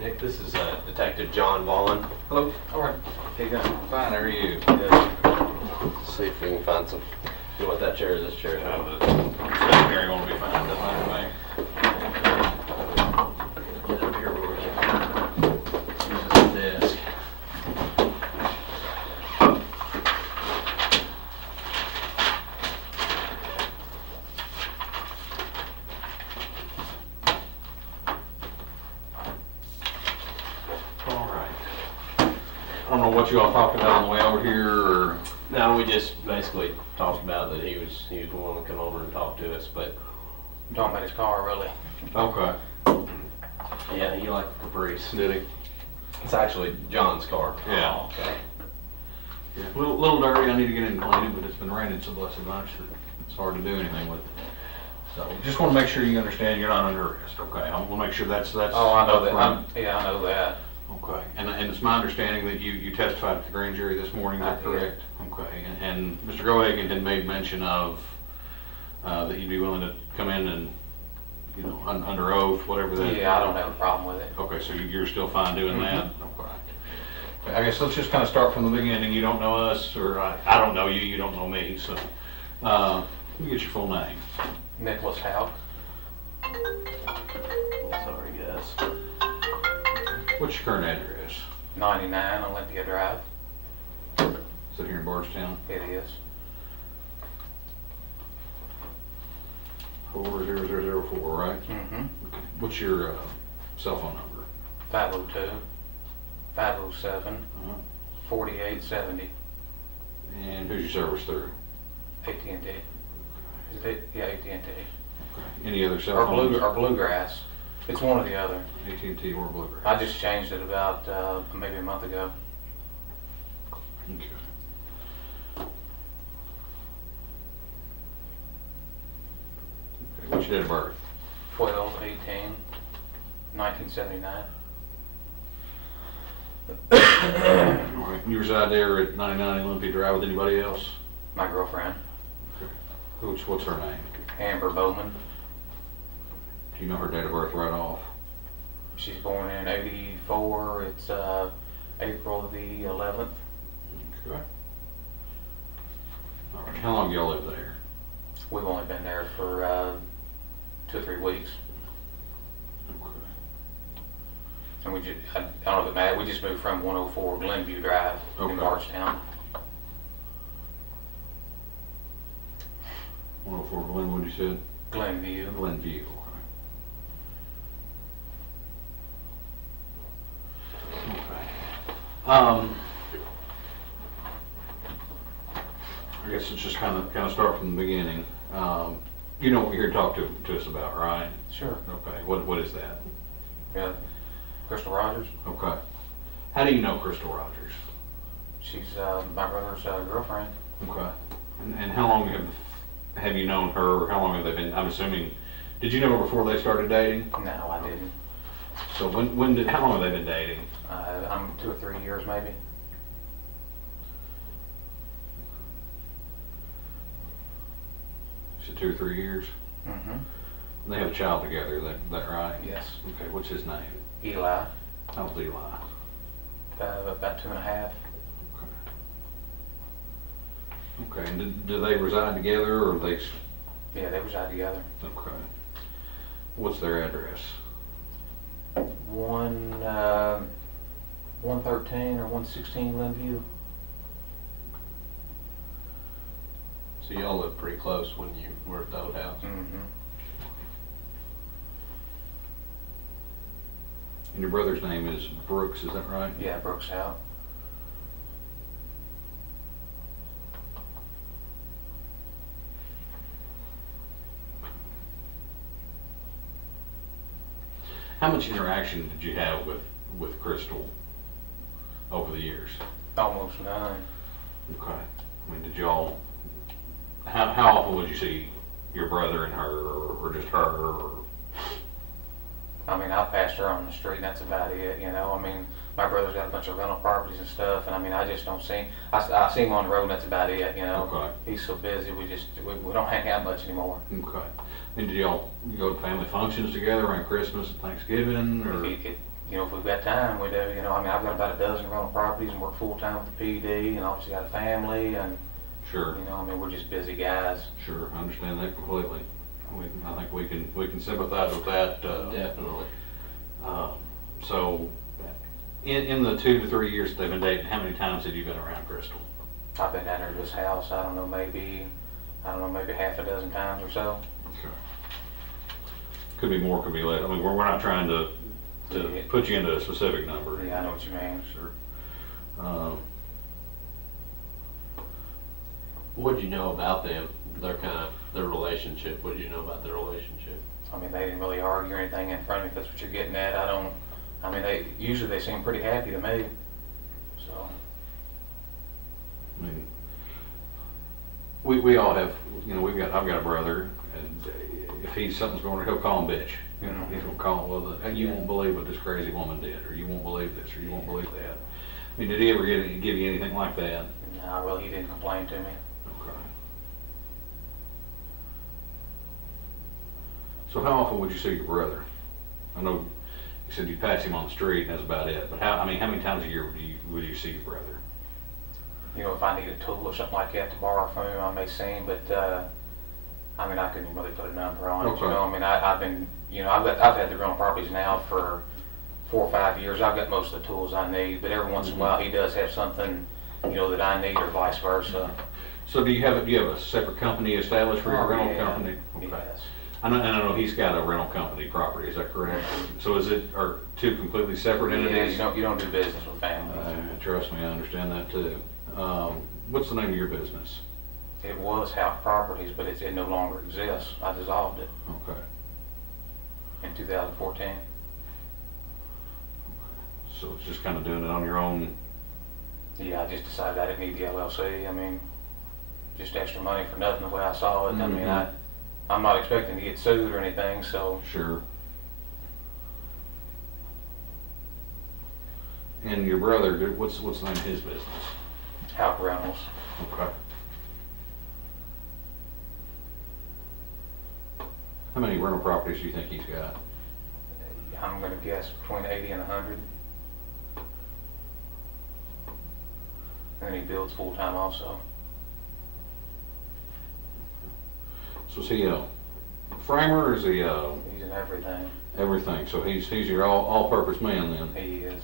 Nick, this is Detective John Wallen. Hello. All right. Hey guys. Fine. How are you? See if we can find some. You want that chair or this chair? The secondary won't be fine. Doesn't matter to me. Get up here where we can use this desk. All right. I don't know what you all talked about on the way over here, or No, we just basically talked about that he was willing to come over and talk to us, but Talking about his car, really. okay. yeah, he liked Caprice. Did he? It's actually John's car. Yeah. Oh, okay. Yeah. Little dirty. I need to get it and clean it, but it's been raining so blessed much that it's hard to do anything with it. So just want to make sure you understand you're not under arrest. Okay. I'm gonna make sure that's. Oh, I know that. upfront. Yeah, I know that. Okay, and it's my understanding that you testified at the grand jury this morning, is that I did. correct? Okay, and Mr. Gohagan had made mention of, that you'd be willing to come in and, you know, under oath, whatever that. Yeah, I don't have a problem with it. Okay, so you're still fine doing that? Mm-hmm. Okay. I guess let's just kind of start from the beginning. You don't know us, or I don't know you, you don't know me, so, let me get your full name. Nicholas Houck. Sorry, guys. What's your current address? 99 Olympia Drive. Is it here in Bardstown? It is. 40004, right? Mm-hmm. What's your cell phone number? 502 507 Uh-huh. 4870. And who's your service through? AT&T. Is it? Yeah, AT&T. Okay. Any other cell Or phones? Bluegrass. It's one or the other. AT&T or Bluegrass? I just changed it about maybe a month ago. Okay. What's your date of birth? 12/18/1979. All right. You reside there at 99 Olympia Drive with anybody else? My girlfriend, What's her name? Amber Bowman. Do you know her date of birth right off? She's born in '84. It's April the 11th. Okay. All right. How long y'all live there? We've only been there for 2 or 3 weeks, Okay. and we just, I don't know if it matters, we just moved from 104 Glenview Drive Okay. in Bardstown. 104 Glenwood, you said? Glenview. Glenview. Okay. I guess let's just kind of start from the beginning. You know what you're here to talk to us about, right? Sure. Okay. What is that? Yeah. Crystal Rogers. Okay. How do you know Crystal Rogers? She's my brother's girlfriend. Okay. And how long have you known her? Or how long have they been? I'm assuming. Did you know her before they started dating? No, I didn't. So how long have they been dating? I'm 2 or 3 years maybe. So 2 or 3 years. Mm-hmm. They have a child together. That right? Yes. Okay. What's his name? Eli. How's Eli? About 2.5. Okay, and do they reside together, or they? Yeah, they reside together. Okay. What's their address? 113 or 116 Glenview. So y'all lived pretty close when you were at the old house. Mm-hmm. And your brother's name is Brooks, is that right? Yeah, Brooks out. How much interaction did you have with Crystal over the years? Almost none. Okay. I mean, did y'all? How often would you see your brother and her, or just her? Or? I mean, I passed her on the street, and that's about it, you know. I mean, my brother's got a bunch of rental properties and stuff, and I mean, I just don't see him. I see him on the road, and that's about it, you know. Okay. He's so busy, we don't hang out much anymore. Okay. And did y'all go to family functions together around Christmas and Thanksgiving, or? you know, if we've got time, we do, you know, I mean, I've got about a dozen rental properties and work full-time with the PD, and obviously got a family, and, Sure, you know, I mean, we're just busy guys. sure, I understand that completely. I think we can sympathize with that. Definitely. So, in the 2 to 3 years that they've been dating, how many times have you been around Crystal? I've been down there to this house, I don't know, maybe half a dozen times or so. Okay. Could be more, could be less. I mean, we're not trying to Yeah. put you into a specific number. Yeah, I know what you mean. Sure. What'd you know about them? Their relationship. What did you know about their relationship? I mean, they didn't really argue or anything in front of me, if that's what you're getting at. I mean, usually they seem pretty happy to me, so. I mean, we all have, you know, I've got a brother, and if something's going on, he'll call him bitch. You know, he's gonna call, well, you won't believe what this crazy woman did, or you won't believe this, or you won't believe that. I mean, did he ever give you anything like that? No, well, he didn't complain to me. Okay. So how often would you see your brother? I know you said you pass him on the street and that's about it, but how many times a year would you see your brother? You know, if I need a tool or something like that to borrow from him, I may see him, but, I mean, I couldn't really put a number on it, Okay. you know, I mean, I've been, you know, I've had the rental properties now for 4 or 5 years. I've got most of the tools I need, but every once in a while, he does have something, you know, that I need, or vice versa. So do you have a separate company established for your Oh, rental yeah. company? Okay. Yes. I know he's got a rental company property, is that correct? So are two completely separate Yeah, entities? you don't do business with families. Trust me, I understand that too. What's the name of your business? It was Houck Properties, but it no longer exists. I dissolved it Okay. in 2014. So it's just kind of doing it on your own? Yeah, I just decided I didn't need the LLC. I mean, just extra money for nothing the way I saw it. I mean, Mhm. I'm not expecting to get sued or anything, so. Sure. And your brother, what's the name of his business? Houck Rentals. Okay. How many rental properties do you think he's got? I'm gonna guess between 80 and 100. And he builds full-time also. So is he a framer, or is he He's in everything. everything? So he's your all-purpose man then? He is.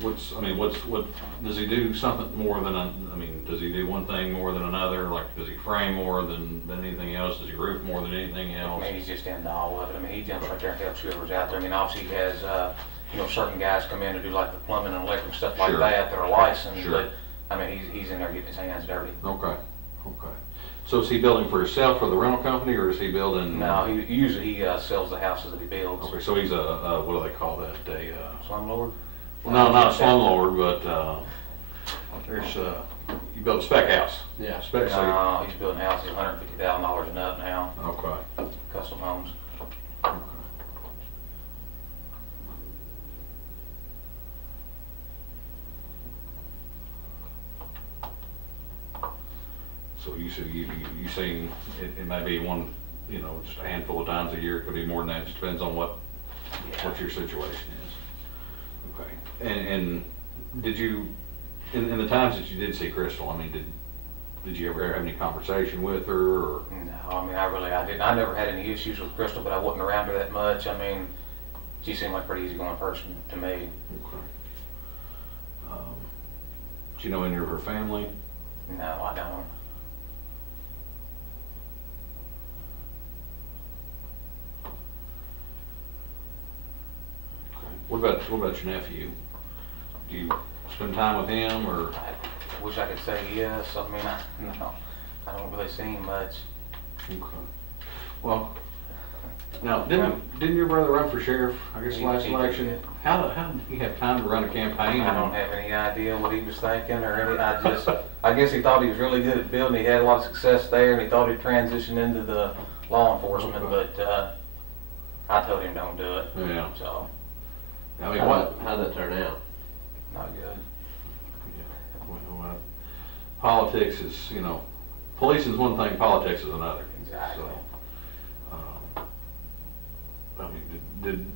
What does he do something more than does he do one thing more than another? Like, does he frame more than anything else? Does he roof more than anything I else? mean, he's just into all of it. I mean, he jumps right there and helps whoever's out there. I mean, obviously he has, you know, certain guys come in to do like the plumbing and electric stuff like Sure. that are licensed, Sure. but, I mean, he's in there getting his hands dirty. Okay, okay. So is he building for himself for the rental company, or is he building? No, he sells the houses that he builds. Okay, so he's what do they call that? Slumlord? No, not a slumlord, but there's you build a spec house. Yeah. Spec. No, he's building houses $150,000 and up now, Okay. custom homes. Okay. So you seen it may be one, you know, just a handful of times a year. It could be more than that. It just depends on what your situation is. Okay. And did you, in the times that you did see Crystal, I mean, did you ever have any conversation with her, or? No, I mean, I didn't. I never had any issues with Crystal, but I wasn't around her that much. I mean, she seemed like a pretty easygoing person to me. Okay. Do you know any of her family? No, I don't. Okay. What about your nephew? Do you spend time with him, or? I wish I could say yes. I mean, no, I don't really see him much. Okay. Well, now, didn't your brother run for sheriff, I guess, He last did. election? How did he have time to run a campaign? I don't have any idea what he was thinking or any. I guess he thought he was really good at building. He had a lot of success there, and he thought he'd transition into the law enforcement. Okay. But I told him don't do it. Yeah. So I mean, what? How'd that turn out? not good. Yeah. Well, politics is, you know, policing's one thing, politics is another. Exactly. So, I mean,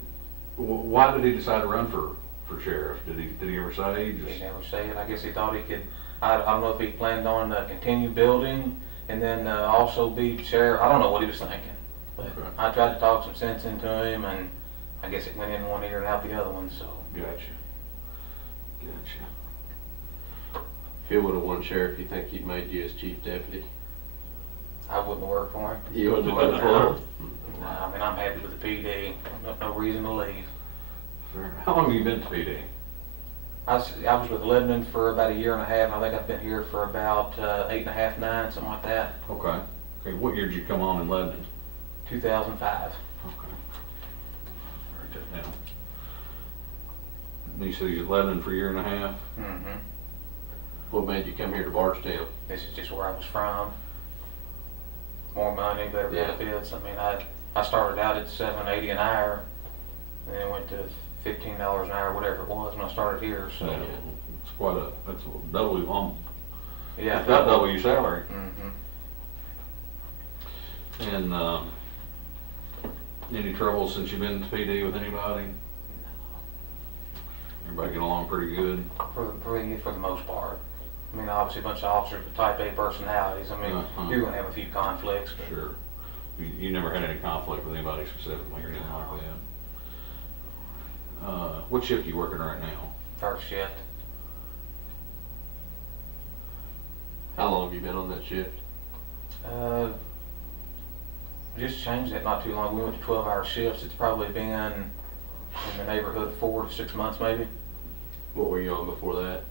why did he decide to run for sheriff? Did he ever say? He Just, never said. I guess he thought he could, I don't know if he planned on continue building and then also be sheriff. I don't know what he was thinking. But Okay. I tried to talk some sense into him, and I guess it went in one ear and out the other one, so. gotcha. If he would have won sheriff, you think he'd made you his chief deputy? I wouldn't work for him. You wouldn't have worked for him? Nah, I mean, I'm happy with the PD. No reason to leave. Fair enough. How long have you been to PD? I was with Lebanon for about a year and a half, and I think I've been here for about 8.5, 9, something like that. Okay. Okay, what year did you come on in Lebanon? 2005. Okay. Write that down. And you said you was at Lebanon for a year and a half? Mm-hmm. What made you come here to Bardstown? This is just where I was from. More money, better Yeah. benefits. I mean, I started out at $7.80 an hour, and then went to $15 an hour, whatever it was, when I started here. So Yeah. That's a double yeah, double your salary. Mm-hmm. And, any trouble since you've been to PD with anybody? Everybody get along pretty good? For the most part. I mean, obviously a bunch of officers with type A personalities. I mean, you're going to have a few conflicts. But Sure. You never had any conflict with anybody specifically or anything like that? What shift are you working right now? First shift. How long have you been on that shift? Just changed it not too long. We went to 12-hour shifts. It's probably been in the neighborhood of 4 to 6 months, maybe. What were you on before that?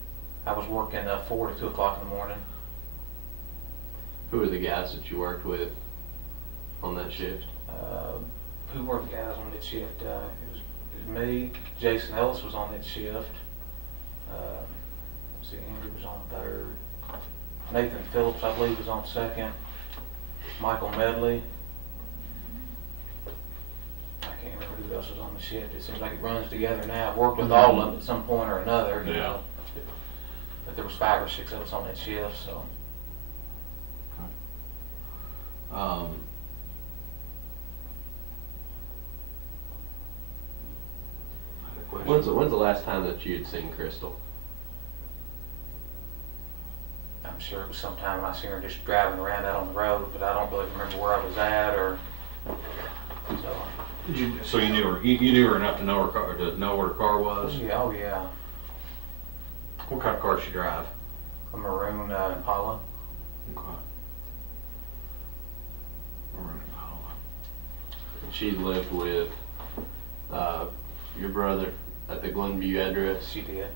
I was working 4 to 2 o'clock in the morning. Who were the guys that you worked with on that shift? Who were the guys on that shift? It was me. Jason Ellis was on that shift. Let's see, Andrew was on third. Nathan Phillips, I believe, was on second. Michael Medley. I can't remember who else was on the shift. It seems like it runs together now. I've worked with all of them at some point or another, you know. But there was 5 or 6 of us on that shift, so. When's the last time that you had seen Crystal? I'm sure it was sometime when I seen her just driving around out on the road, but I don't really remember where I was at or so. So you knew her. You knew her enough to know her car, to know what her car was. Yeah, oh yeah. What kind of car did she drive? A maroon Impala. Okay. Maroon Impala. She lived with your brother at the Glenview address. She did.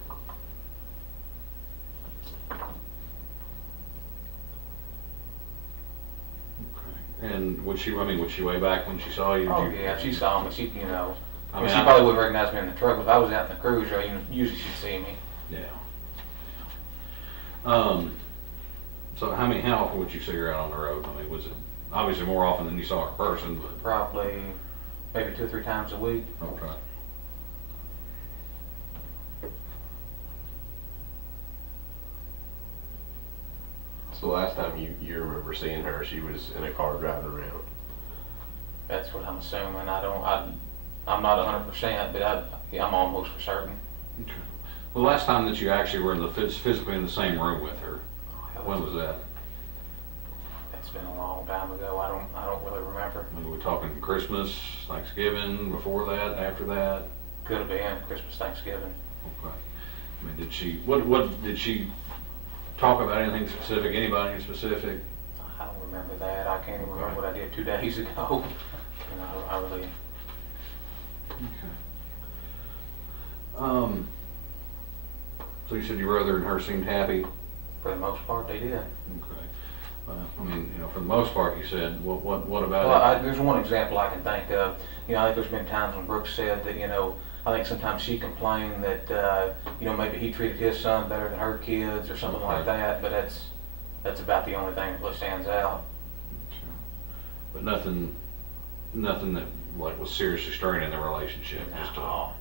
And would she way back when she saw you? Oh yeah, she saw me. She, you know, I mean, she probably wouldn't recognize me in the truck, but if I was out in the cruiser, you know, usually she'd see me. Yeah. So how often would you see her out on the road? I mean, was it obviously more often than you saw her in person, but? Probably maybe 2 or 3 times a week. Okay. So the last time you remember seeing her, she was in a car driving around. That's what I'm assuming. I'm not 100%, but I'm almost for certain. Okay. Well, the last time that you actually were physically in the same room with her, when was that? It's been a long time ago. I don't really remember. I mean, we're talking Christmas, Thanksgiving, before that, after that? Could have been Christmas, Thanksgiving. Okay. I mean, what did she talk about anything specific, anybody in specific? I don't remember that. I can't even remember what I did 2 days ago. You know, I really. Okay. So you said your brother and her seemed happy? For the most part, they did. Okay. I mean, you know, for the most part, you said, what about Well, it? there's one example I can think of. You know, I think there's been times when Brooks said that, you know, I think sometimes she complained that, you know, maybe he treated his son better than her kids or something like that, but that's about the only thing that really stands out. But nothing that, like, was seriously straining the relationship? Just No.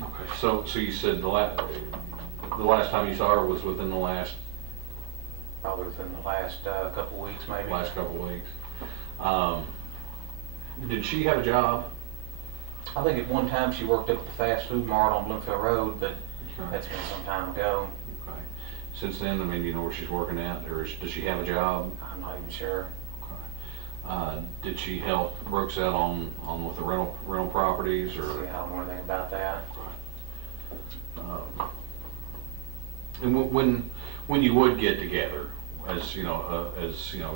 Okay, So you said the last time you saw her was within the last Probably within the last couple weeks, maybe. couple weeks. Did she have a job? I think at one time she worked up at the fast food mart on Bloomfield Road, but Okay. that's been some time ago. Okay. Since then, I mean, do you know where she's working at, or does she have a job? I'm not even sure. Did she help Brooks out on with the rental properties, or? See, I don't know anything about that. And when you would get together, as you know,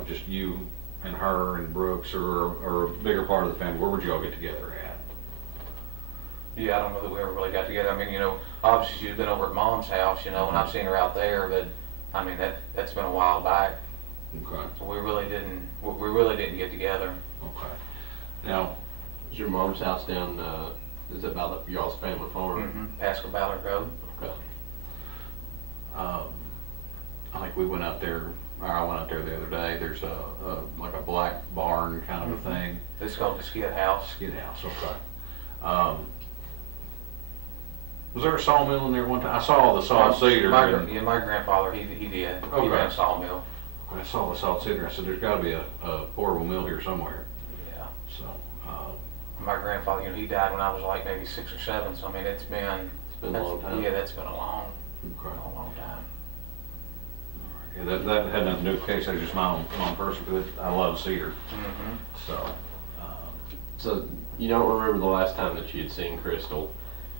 just you and her and Brooks, or a bigger part of the family, where would you all get together at? Yeah, I don't know that we ever really got together. I mean, obviously she's been over at Mom's house, and I've seen her out there, but I mean that's been a while back. Okay. So we really didn't get together. Okay. Now, Is your mom's house down, is it by y'all's family farm? Pasco Ballard Road. Okay. I think we went out there, or I went out there the other day. There's like a black barn kind of a thing. It's called the Skid House. Skid house, okay. Was there a sawmill in there one time? I saw the sawed cedar. Yeah, my grandfather, he did. Okay. He ran a sawmill. I saw the sawed cedar. I said, there's got to be a portable mill here somewhere. Yeah. So, My grandfather, he died when I was like maybe 6 or 7. So I mean, it's been a long time. Yeah, that's been a long time. yeah, that had nothing to do with the case. That's just my own personal, because I love cedar. So, So you don't remember the last time that you had seen Crystal.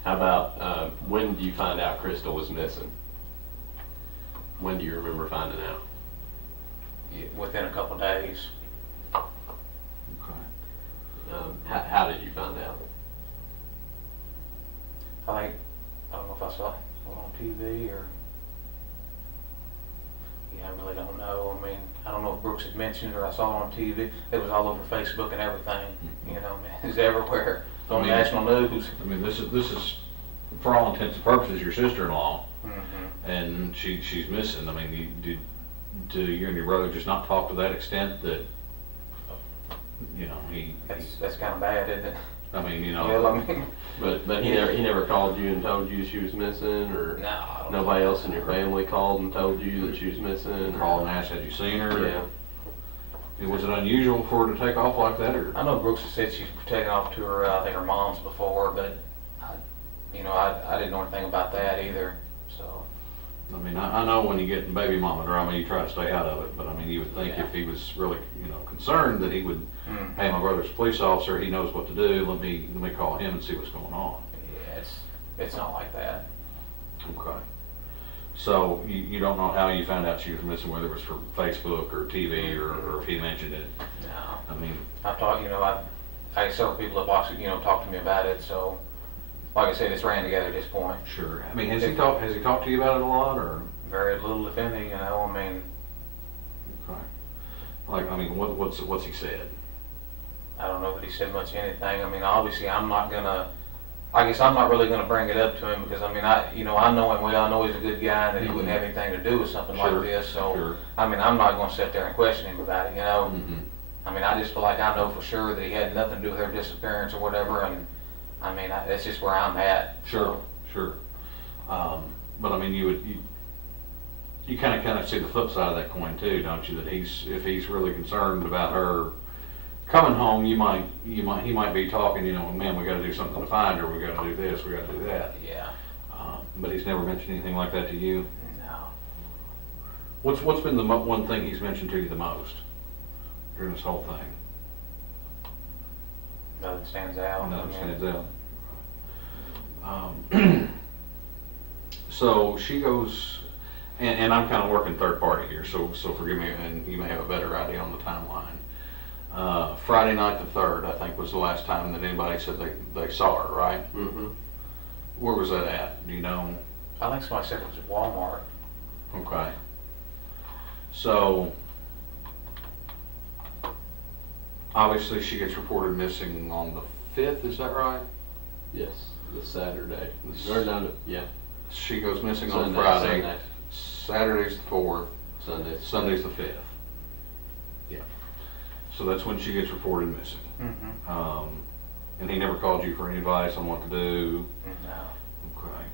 How about, when do you find out Crystal was missing? When do you remember finding out? Yeah, within a couple of days. okay. How did you find out? I don't know if I saw it on TV or. Yeah, I really don't know. I mean, I don't know if Brooks had mentioned it or I saw it on TV. It was all over Facebook and everything. It's everywhere. It's on national news. I mean, this is, for all intents and purposes, your sister-in-law, and she's missing. I mean, do you and your brother just not talk to that extent that, he? That's kind of bad, isn't it? I mean, Yeah, I mean, But he never called you and told you she was missing, or no, I don't nobody know. else in your family called and told you that she was missing? Called and asked, had you seen her? Yeah. Was it unusual for her to take off like that, or? I know Brooks has said she's taken off to her, I think her mom's before, but I didn't know anything about that either. So. I mean, I know when you get in baby mama drama, you try to stay out of it, but I mean, you would think if he was really, concerned, that he would, hey, my brother's a police officer, he knows what to do, let me call him and see what's going on. Yeah, it's not like that. Okay. So you don't know how you found out she was missing, whether it was from Facebook or TV or if he mentioned it? No. I mean, I've talked, I had several people that actually, talked to me about it, so, like I said, it's ran together at this point. sure. I mean, has he talked to you about it a lot, or? Very little, if any, I mean, Okay. Like, I mean, what's he said? I don't know that he said much of anything. I mean, obviously, I'm not really gonna bring it up to him because, I mean, I know him well. I know he's a good guy and that he wouldn't have anything to do with something like this. So, Sure. I mean, I'm not gonna sit there and question him about it, I mean, I just feel like I know for sure that he had nothing to do with her disappearance or whatever, and, I mean, that's just where I'm at. Sure. But I mean, you kind of see the flip side of that coin too, don't you? That if he's really concerned about her coming home, he might be talking, man, we got to do something to find her. We got to do this. We got to do that. Yeah. But he's never mentioned anything like that to you. No. What's been the one thing he's mentioned to you the most during this whole thing? Nothing stands out. Nothing stands out. So she goes, and I'm kind of working third party here, so forgive me, and you may have a better idea on the timeline. Friday night the 3rd, I think, was the last time that anybody said they saw her, right? Mm-hmm. Where was that at? Do you know? I think somebody said it was at Walmart. Okay. So, obviously she gets reported missing on the 5th, is that right? Yes, the Saturday. Or no, yeah. She goes missing on Sunday, Friday. Sunday. Saturday's the 4th. Sunday's the 5th. Yeah. So that's when she gets reported missing. Mm-hmm. And he never called you for any advice on what to do. No. Okay.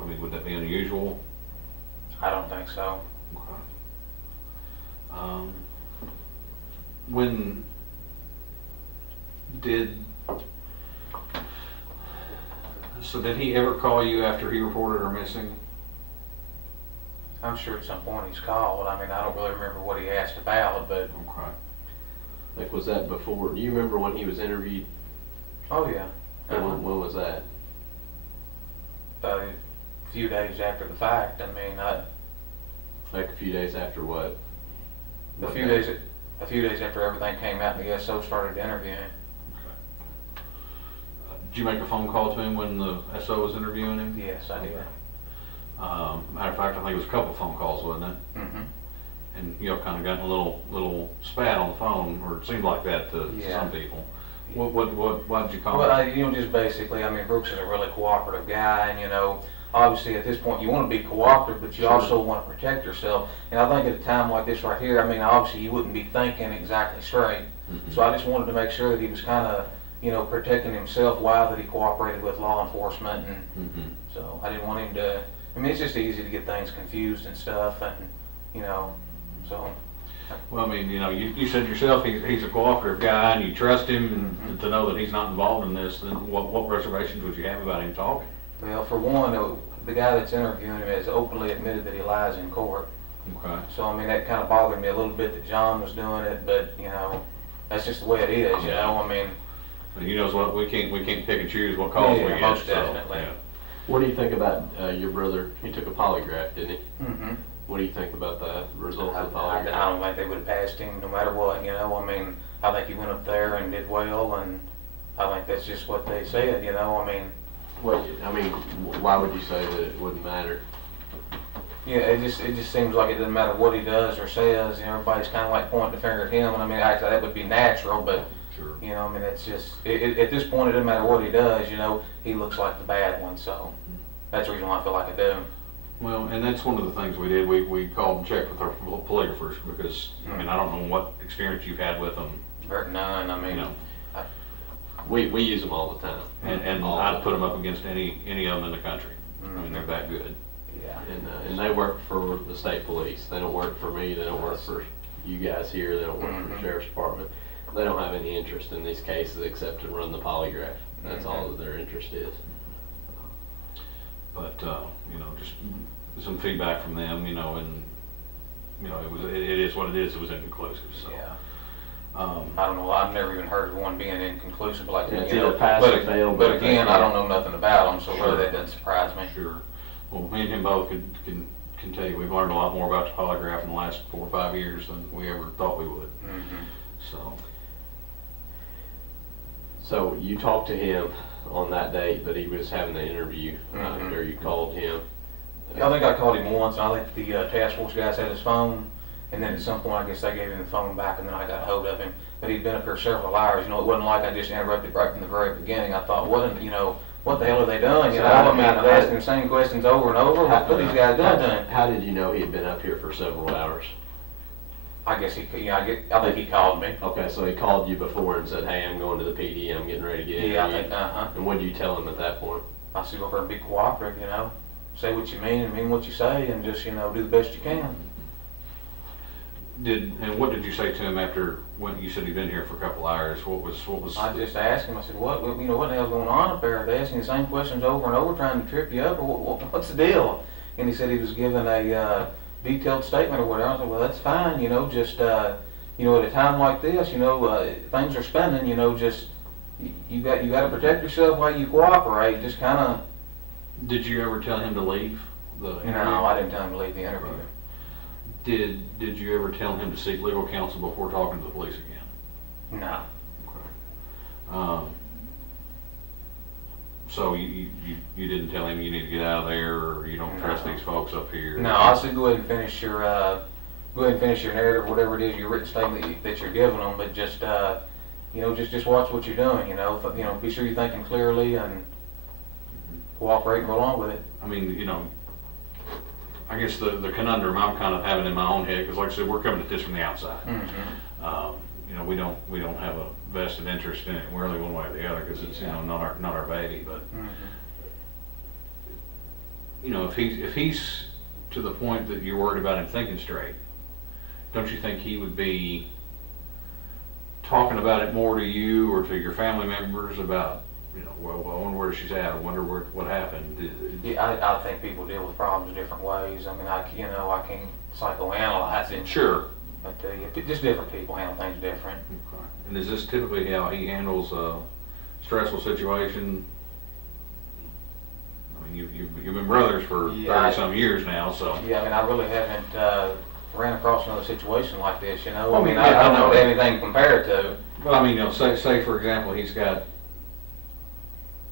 I mean, would that be unusual? I don't think so. Okay. When did he ever call you after he reported her missing? I'm sure at some point he's called. I mean, I don't really remember what he asked about, but, Okay. Like, was that before, do you remember when he was interviewed? oh yeah. When was that? A few days after the fact. I mean, Like a few days after what? a What few day? days, a few days after everything came out and the SO started interviewing. Did you make a phone call to him when the SO was interviewing him? Yes, I did. Matter of fact, I think it was a couple phone calls, wasn't it? Mm-hmm. And you know, kind of got in a little spat on the phone, or it seemed like that to Yeah. some people. Why did you call Well, him? you know, just basically, I mean, Brooks is a really cooperative guy, and you know, obviously at this point you want to be cooperative, but you Sure. also want to protect yourself. And I think at a time like this right here, I mean, obviously you wouldn't be thinking exactly straight. Mhm. So I just wanted to make sure that he was kind of, you know, protecting himself while that he cooperated with law enforcement, and Mhm. so I didn't want him to. I mean, it's just easy to get things confused and stuff, and you know, so. Well, I mean, you know, you said yourself he's a cooperative guy, and you trust him, and to know that he's not involved in this, then what reservations would you have about him talking? Well, for one, the guy that's interviewing him has openly admitted that he lies in court. Okay. So, I mean, that kind of bothered me a little bit that John was doing it, but, you know, that's just the way it is, you know, I mean. And he knows what, we can't pick and choose what calls we Yeah, get, most so, definitely. yeah. What do you think about your brother? He took a polygraph, didn't he? Mm-hmm. What do you think about the results of the I polygraph? don't think they would have passed him no matter what, you know, I mean, I think he went up there and did well, and I think that's just what they said, you know, I mean. Why would you say that it wouldn't matter? Yeah, it just seems like it doesn't matter what he does or says, you know, everybody's kind of like pointing the finger at him, and I mean, actually, that would be natural, but, Sure. you know, I mean, it's just, at this point, it doesn't matter what he does, you know, he looks like the bad one, so that's the reason why I feel like I do. Well, and that's one of the things we did. We called and checked with our polygraphers because, I mean, I don't know what experience you've had with them, None, I you mean, know. We use them all the time. And All I'd the put them time. up against any of them in the country. I mean, they're that good. yeah. And they work for the state police. They don't work for me. They don't work for you guys here. They don't work for the sheriff's department. They don't have any interest in these cases except to run the polygraph. That's all that their interest is. But, you know, just some feedback from them, you know, and, you know, it is what it is. It was inconclusive, so. Yeah. I don't know, I've never even heard of one being inconclusive like Yeah, that, it's you know. either pass or fail, But but again, they I don't know nothing about them, so Sure. really that doesn't surprise me. Sure. Well, me and him both can tell you, we've learned a lot more about the polygraph in the last 4 or 5 years than we ever thought we would, so. So you talked to him on that date that he was having the interview, or you called him. I think I called him once, and I think the task force guys had his phone, and then at some point, I guess they gave him the phone back, and then I got hold of him. But he'd been up here several hours, you know, it wasn't like I just interrupted right from the very beginning. I thought, you know, what the hell are they doing? You know, I mean, I've asked him the same questions over and over, what are these guys doing to him? How did you know he had been up here for several hours? I guess I think he called me. Okay, so he called you before and said, hey, I'm going to the PD, I'm getting ready to get Yeah, I interviewed. think, And what did you tell him at that point? I said, go over and be cooperative, you know, say what you mean and mean what you say, and just, you know, do the best you can. And what did you say to him after, when you said he'd been here for a couple hours? What was? I just asked him, I said, what the hell's going on up there? Are they asking the same questions over and over, trying to trip you up, or what's the deal? And he said he was given a detailed statement or whatever. I said, well, that's fine, you know, just, you know, at a time like this, you know, things are spinning, you know, just, you got to protect yourself while you cooperate, just kind of. Did you ever tell him to leave the interview? No, I didn't tell him to leave the interview. Did you ever tell him to seek legal counsel before talking to the police again? No. Okay. So you didn't tell him you need to get out of there, or you don't trust these folks up here? No, I said go ahead and finish your narrative, whatever it is, your written statement that you're giving them, but just you know, just watch what you're doing. You know, be sure you're thinking clearly and cooperate and go along with it. I mean, you know, I guess the conundrum I'm kind of having in my own head, because like I said, we're coming at this from the outside. You know, we don't have a vested interest in it, really, one way or the other, because it's, you know, not our baby. But you know, if he's to the point that you're worried about him thinking straight, don't you think he would be talking about it more to you or to your family members about, you know, well, I wonder where she's at, I wonder what happened? Yeah, I think people deal with problems different ways. I mean, I can't psychoanalyze it. Sure. But yeah, just different people handle things different. Okay. And is this typically how he handles a stressful situation? I mean, you've been brothers for 30-some years now, so. Yeah, I mean, I really haven't ran across another situation like this, you know? Well, I mean, yeah, I don't I know. know anything to compare it to. But I mean, you know, say for example, he's got,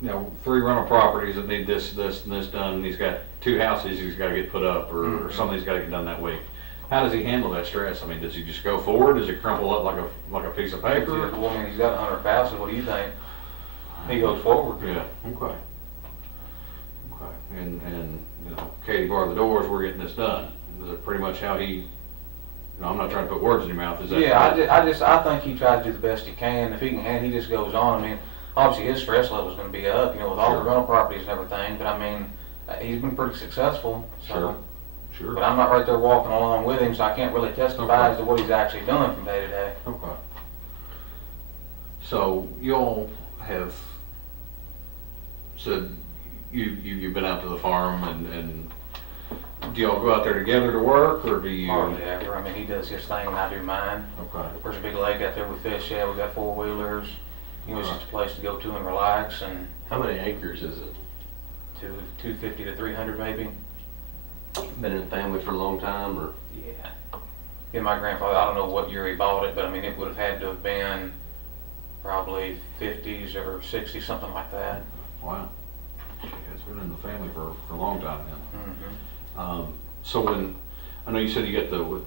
you know, 3 rental properties that need this, and this done, and he's got 2 houses he's gotta get put up, or something's gotta get done that week. How does he handle that stress? I mean, does he just go forward? Does it crumple up like a piece of paper? Well, I mean, he's got 100 houses, what do you think? He goes forward. Yeah, okay. Okay, and, you know, Katie barred the doors, we're getting this done. Is that pretty much how he, you know, I'm not trying to put words in your mouth, is that? Yeah, I think he tries to do the best he can. If he can handle, he just goes on. I mean, obviously his stress level's gonna be up, you know, with all the rental properties and everything, but I mean, he's been pretty successful, so. Sure. Sure. But I'm not right there walking along with him, so I can't really testify as to what he's actually doing from day to day. Okay. So y'all have said you've been out to the farm and do y'all go out there together to work, or do you? Hardly ever. I mean, he does his thing and I do mine. Okay. There's a big lake out there we fish at. We got 4-wheelers. You know, it's just a place to go to and relax. And How many acres is it? 250 to 300 maybe. Been in the family for a long time, or? Yeah. Yeah, my grandfather, I don't know what year he bought it, but I mean, it would have had to have been probably 50s or 60s, something like that. Wow. Yeah, it's been in the family for a long time now. Mm-hmm. So when, I know you said you got the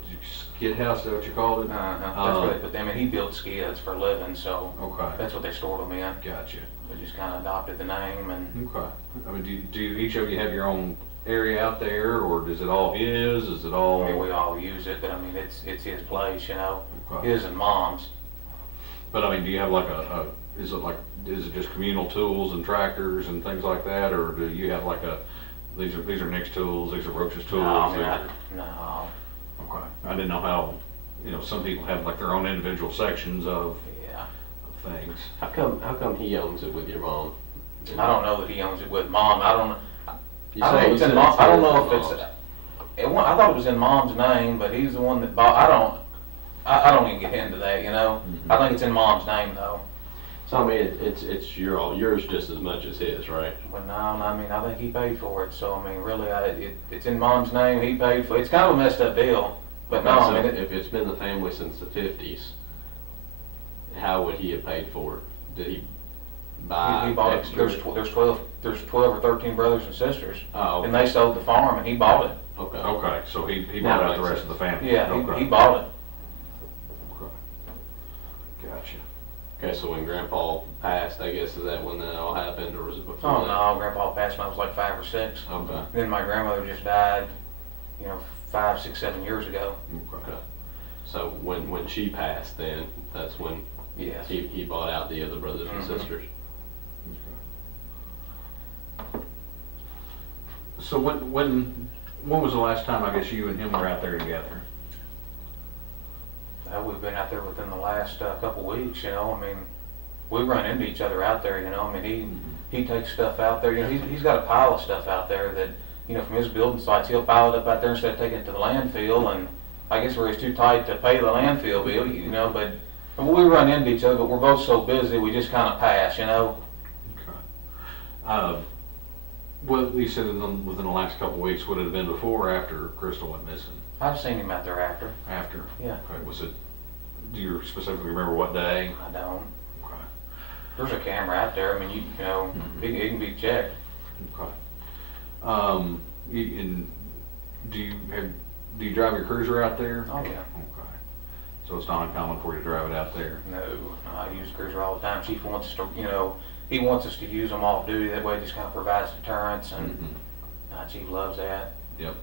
skid house, is that what you called it? That's where they put them in. He built skids for a living, so Okay. that's what they stored them in. Gotcha. We just kind of adopted the name and. Okay. I mean, do each of you have your own area out there, or is it all his? Is it all? I mean, we all use it, but I mean, it's his place, you know, Okay. his and mom's. But I mean, do you have like is it just communal tools and tractors and things like that, or do you have like these are Nick's tools, these are Roach's tools? No, I mean, these no. Okay. I didn't know how, you know, some people have like their own individual sections of Yeah. things. How come he owns it with your mom? I don't know that he owns it with mom. I don't know if it's in it's mom. I don't his know or if it's. mom's. I thought it was in mom's name, but he's the one that bought. I don't even get into that, you know. Mm-hmm. I think it's in mom's name though. So I mean, it's yours just as much as his, right? But no, I mean, I think he paid for it. So I mean, really, it's in mom's name. He paid for it. It's kind of a messed up deal. But no, So I mean, if it's been the family since the 50s, how would he have paid for it? Did he buy he bought it. extra? There's 12 or 13 brothers and sisters, Oh, and they sold the farm, and he bought it. okay. Okay, so he Now bought out it the makes rest of the family. Yeah, Okay. he bought it. Okay. Gotcha. Okay, so when Grandpa passed, I guess, is that when that all happened, or was it before Oh that? no, Grandpa passed when I was like 5 or 6. Okay. Then my grandmother just died, you know, 5, 6, 7 years ago. Okay. So when she passed, then that's when Yes. he bought out the other brothers and Mhm. sisters. So when was the last time, I guess, you and him were out there together? We've been out there within the last couple weeks, you know. I mean, we run into each other out there, you know. I mean, he takes stuff out there. You know, he's got a pile of stuff out there that, you know, from his building sites, he'll pile it up out there instead of taking it to the landfill. And I guess where he's too tight to pay the landfill bill, you know. But we run into each other, but we're both so busy, we just kind of pass, you know. Okay. Well, you said within the last couple of weeks, would it have been before or after Crystal went missing? I've seen him out there after. After? Yeah. Okay, was it, do you specifically remember what day? I don't. Okay. There's a camera out there. I mean, you know, it can be checked. Okay. And do you drive your cruiser out there? Oh yeah. Okay. So it's not uncommon for you to drive it out there? No, I use the cruiser all the time. Chief wants us to, you know, he wants us to use them off duty. That way it just kind of provides deterrence, and Chief loves that. Yep.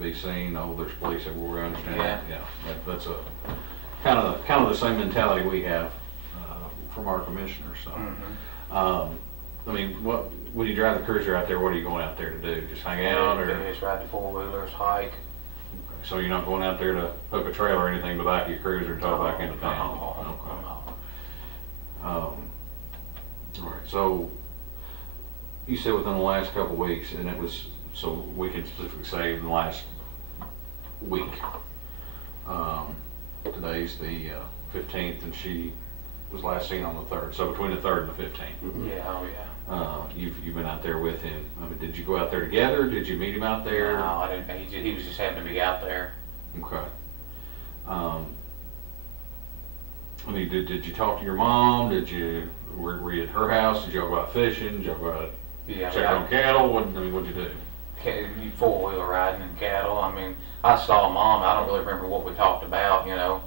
Be seen, oh, there's police everywhere, I understand that. Yeah. Yeah. That's a kind of the same mentality we have from our commissioner, so. I mean, when you drive the cruiser out there, what are you going out there to do? Just hang out, or? Just ride the four-wheelers, hike. So you're not going out there to hook a trailer or anything to the back of your cruiser and tow back into town? No. All right, so you said within the last couple of weeks, and it was, so we can specifically say in the last week. Today's the 15th, and she was last seen on the 3rd, so between the 3rd and the 15th. Yeah, oh yeah. You've been out there with him. I mean, did you go out there together? Did you meet him out there? No, I didn't. He was just happened to be out there. Okay. I mean, did you talk to your mom? Were you at her house? Did y'all go out fishing? Did y'all go out check on cattle? What'd you do? Four-wheeler riding and cattle. I mean, I saw Mom. I don't really remember what we talked about, you know,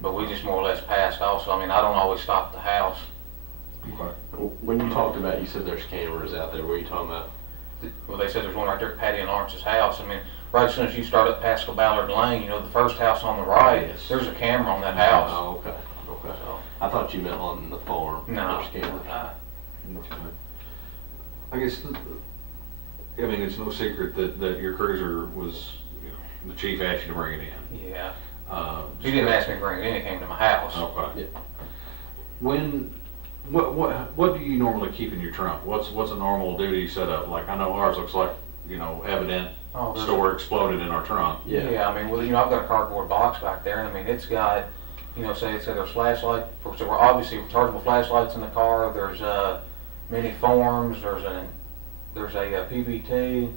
but we just more or less passed also. I mean, I don't always stop at the house. Okay. When you talked about, you said there's cameras out there, what are you talking about? Well, they said there's one right there at Patty and Lawrence's house. I mean, right as soon as you start up past Ballard Lane, you know, the first house on the right, Yes. there's a camera on that house. Oh, okay, okay. So, I thought you meant on the farm. no. There's cameras. Okay. I guess, I mean, it's no secret that your cruiser was, you know, the chief asked you to bring it in. Yeah. He Just didn't ask me to bring it in. It came to my house. Okay. Yeah. What do you normally keep in your trunk? What's a normal duty setup? Like, I know ours looks like, you know, evident Oh, there's store exploded in our trunk. Yeah, I mean, well, you know, I've got a cardboard box back there, and I mean, it's got, you know, say there's flashlight, so we're obviously rechargeable flashlights in the car. There's many forms. There's a PBT,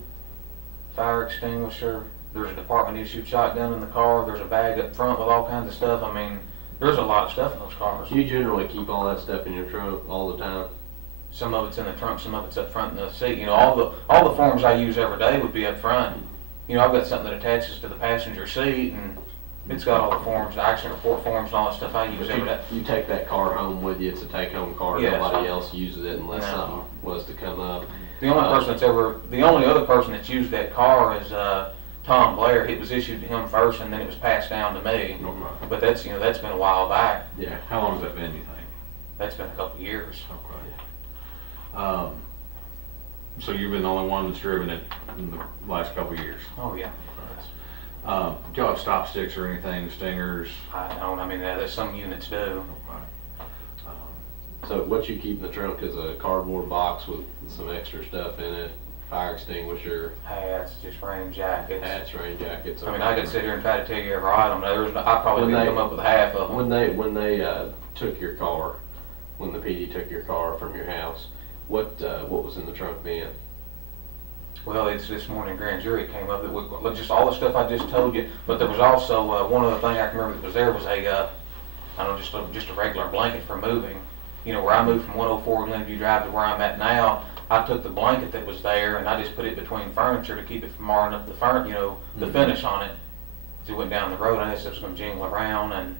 fire extinguisher. There's a department issued shotgun in the car. There's a bag up front with all kinds of stuff. I mean, there's a lot of stuff in those cars. Do you generally keep all that stuff in your trunk all the time? Some of it's in the trunk, some of it's up front in the seat. You know, all the forms I use every day would be up front. You know, I've got something that attaches to the passenger seat, and it's got all the forms, the accident report forms, and all that stuff I use every day. You take that car home with you, it's a take-home car, Yes, nobody else uses it unless No. something was to come up. The only other person that's used that car is Tom Blair. It was issued to him first, and then it was passed down to me. Okay. But that's, you know, that's been a while back. Yeah. How long has that been, you think? That's been a couple of years. Okay. So you've been the only one that's driven it in the last couple of years? Oh yeah. Do y'all have stop sticks or anything, stingers? I don't. I mean, there's some units do. Okay. So what you keep in the trunk is a cardboard box with some extra stuff in it, fire extinguisher, Hats, just rain jackets. hats, rain jackets. I mean, I could sit here and try to tell you every item. I probably When could they- come up with half of them. When they took your car, when the PD took your car from your house, what was in the trunk then? Well, it's this morning grand jury came up that with just all the stuff I just told you, but there was also one other thing I can remember that was there was I don't know, just a regular blanket for moving. You know, where I moved from 104 Glenview Drive to where I'm at now, I took the blanket that was there and I just put it between furniture to keep it from marring up the finish on it. As it went down the road, I guess it was going to jingle around, and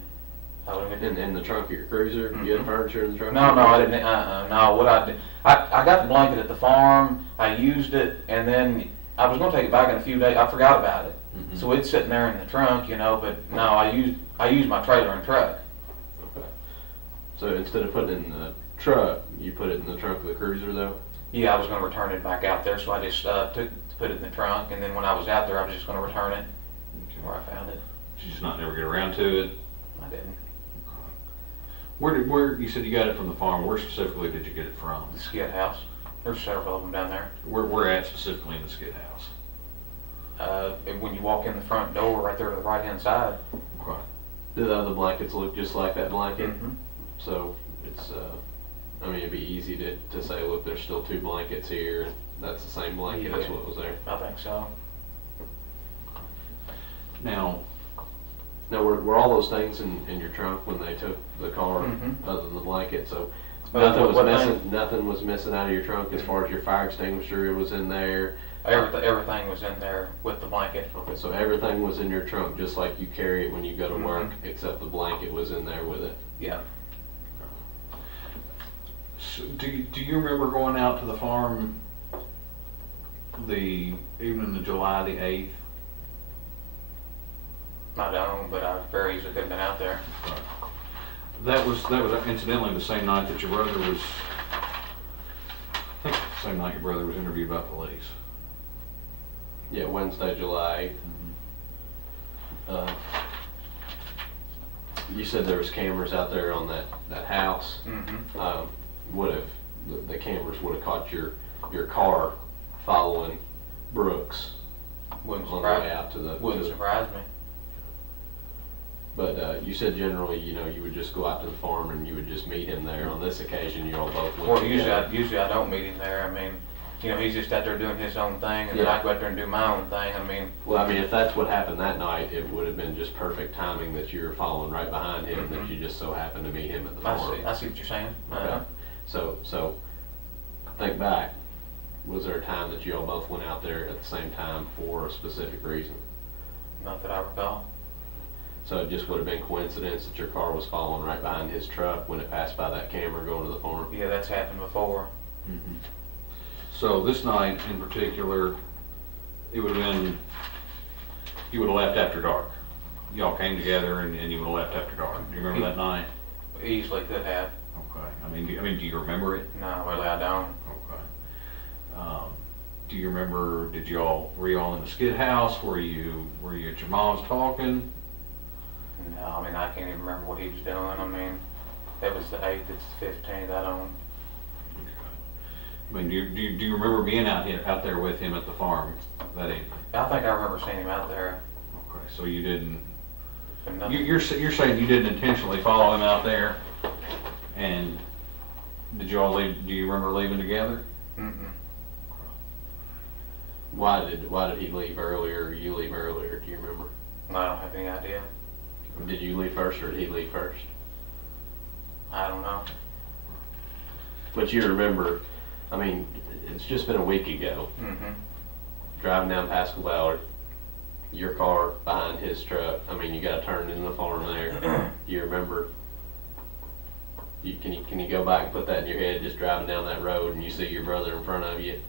I wouldn't have In the trunk of your cruiser? You had furniture in the trunk? No, of your I cruiser? didn't. No, what I did, I got the blanket at the farm. I used it, and then I was going to take it back in a few days. I forgot about it, Mhm. so it's sitting there in the trunk, you know. But no, I used my trailer and truck. Okay. So instead of putting it in the truck, you put it in the trunk of the cruiser though? Yeah, I was going to return it back out there, so I just put it in the trunk, and then when I was out there, I was just going to return it where I found it. Did you just not never get around to it? I didn't. Where you said you got it from the farm? Where specifically did you get it from? The skid house. There's several of them down there. Where at specifically in the skid house? When you walk in the front door, right there to the right hand side. Okay. Do the other blankets look just like that blanket? Mm-hmm. So it's, I mean, it'd be easy to say, look, there's still two blankets here, and that's the same blanket, that's Yeah. what was there. I think so. Now, were all those things in your trunk when they took the car, Mhm. other than the blanket? So Well, nothing was what missing. thing? Nothing was missing out of your trunk as far as your fire extinguisher. It was in there. Everything was in there with the blanket. Okay, so everything was in your trunk, just like you carry it when you go to work, Mhm. except the blanket was in there with it. Yeah. so do you remember going out to the farm the evening of July the 8th? I don't, but I very easily could have been out there. That was incidentally the same night that your brother was same night your brother was interviewed by police. Yeah, Wednesday, July 8th. You said there was cameras out there on that house. The cameras would have caught your car following Brooks Wouldn't on the way out to the. Wouldn't surprise me. But you said generally, you would just go out to the farm and you would just meet him there. On this occasion, you all both went Well, together. usually I don't meet him there. I mean, he's just out there doing his own thing, and then I go out there and do my own thing. I mean. Well, if that's what happened that night, it would have been just perfect timing that you were following right behind him, that you just so happened to meet him at the farm. I see what you're saying. Okay. So think back. Was there a time that you all both went out there at the same time for a specific reason? Not that I recall. So it just would have been coincidence that your car was following right behind his truck when it passed by that camera going to the farm? Yeah, that's happened before. So this night in particular, it would have been, you would have left after dark. Y'all came together and you would have left after dark. Do you remember that night? Easily could have. Okay. Do you remember it? No, really I don't. Okay. Do you remember, were you all in the skid house? Were you at your mom's talking? No, I can't even remember what he was doing. It was the 8th, it's the 15th, I don't. Okay. Do you remember being out there with him at the farm that evening? I think I remember seeing him out there. Okay, so you didn't, But you're saying you didn't intentionally follow him out there? And did you all leave, do you remember leaving together? Why did he leave earlier or you leave earlier? Do you remember? I don't have any idea. Did you leave first or did he leave first? I don't know. But you remember, it's just been a week ago. Driving down Pascal Ballard, your car behind his truck. You got turned into the farm there. Do you remember? Can you go back and put that in your head, just driving down that road and you see your brother in front of you?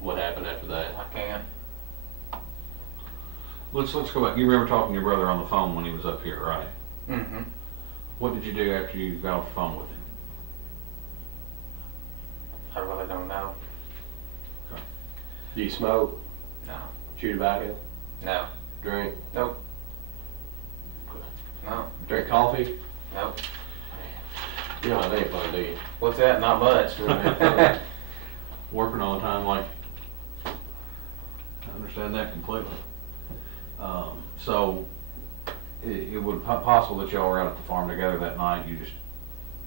What happened after that? I can't. Let's go back. You remember talking to your brother on the phone when he was up here, right? What did you do after you got off the phone with him? I really don't know. Okay. Do you smoke? No. Chew tobacco? No. Drink? Nope. No. Drink coffee? Nope. You don't have any fun, do you? What's that? Not much. Working all the time, I understand that completely. So it would possible that y'all were out at the farm together that night. You just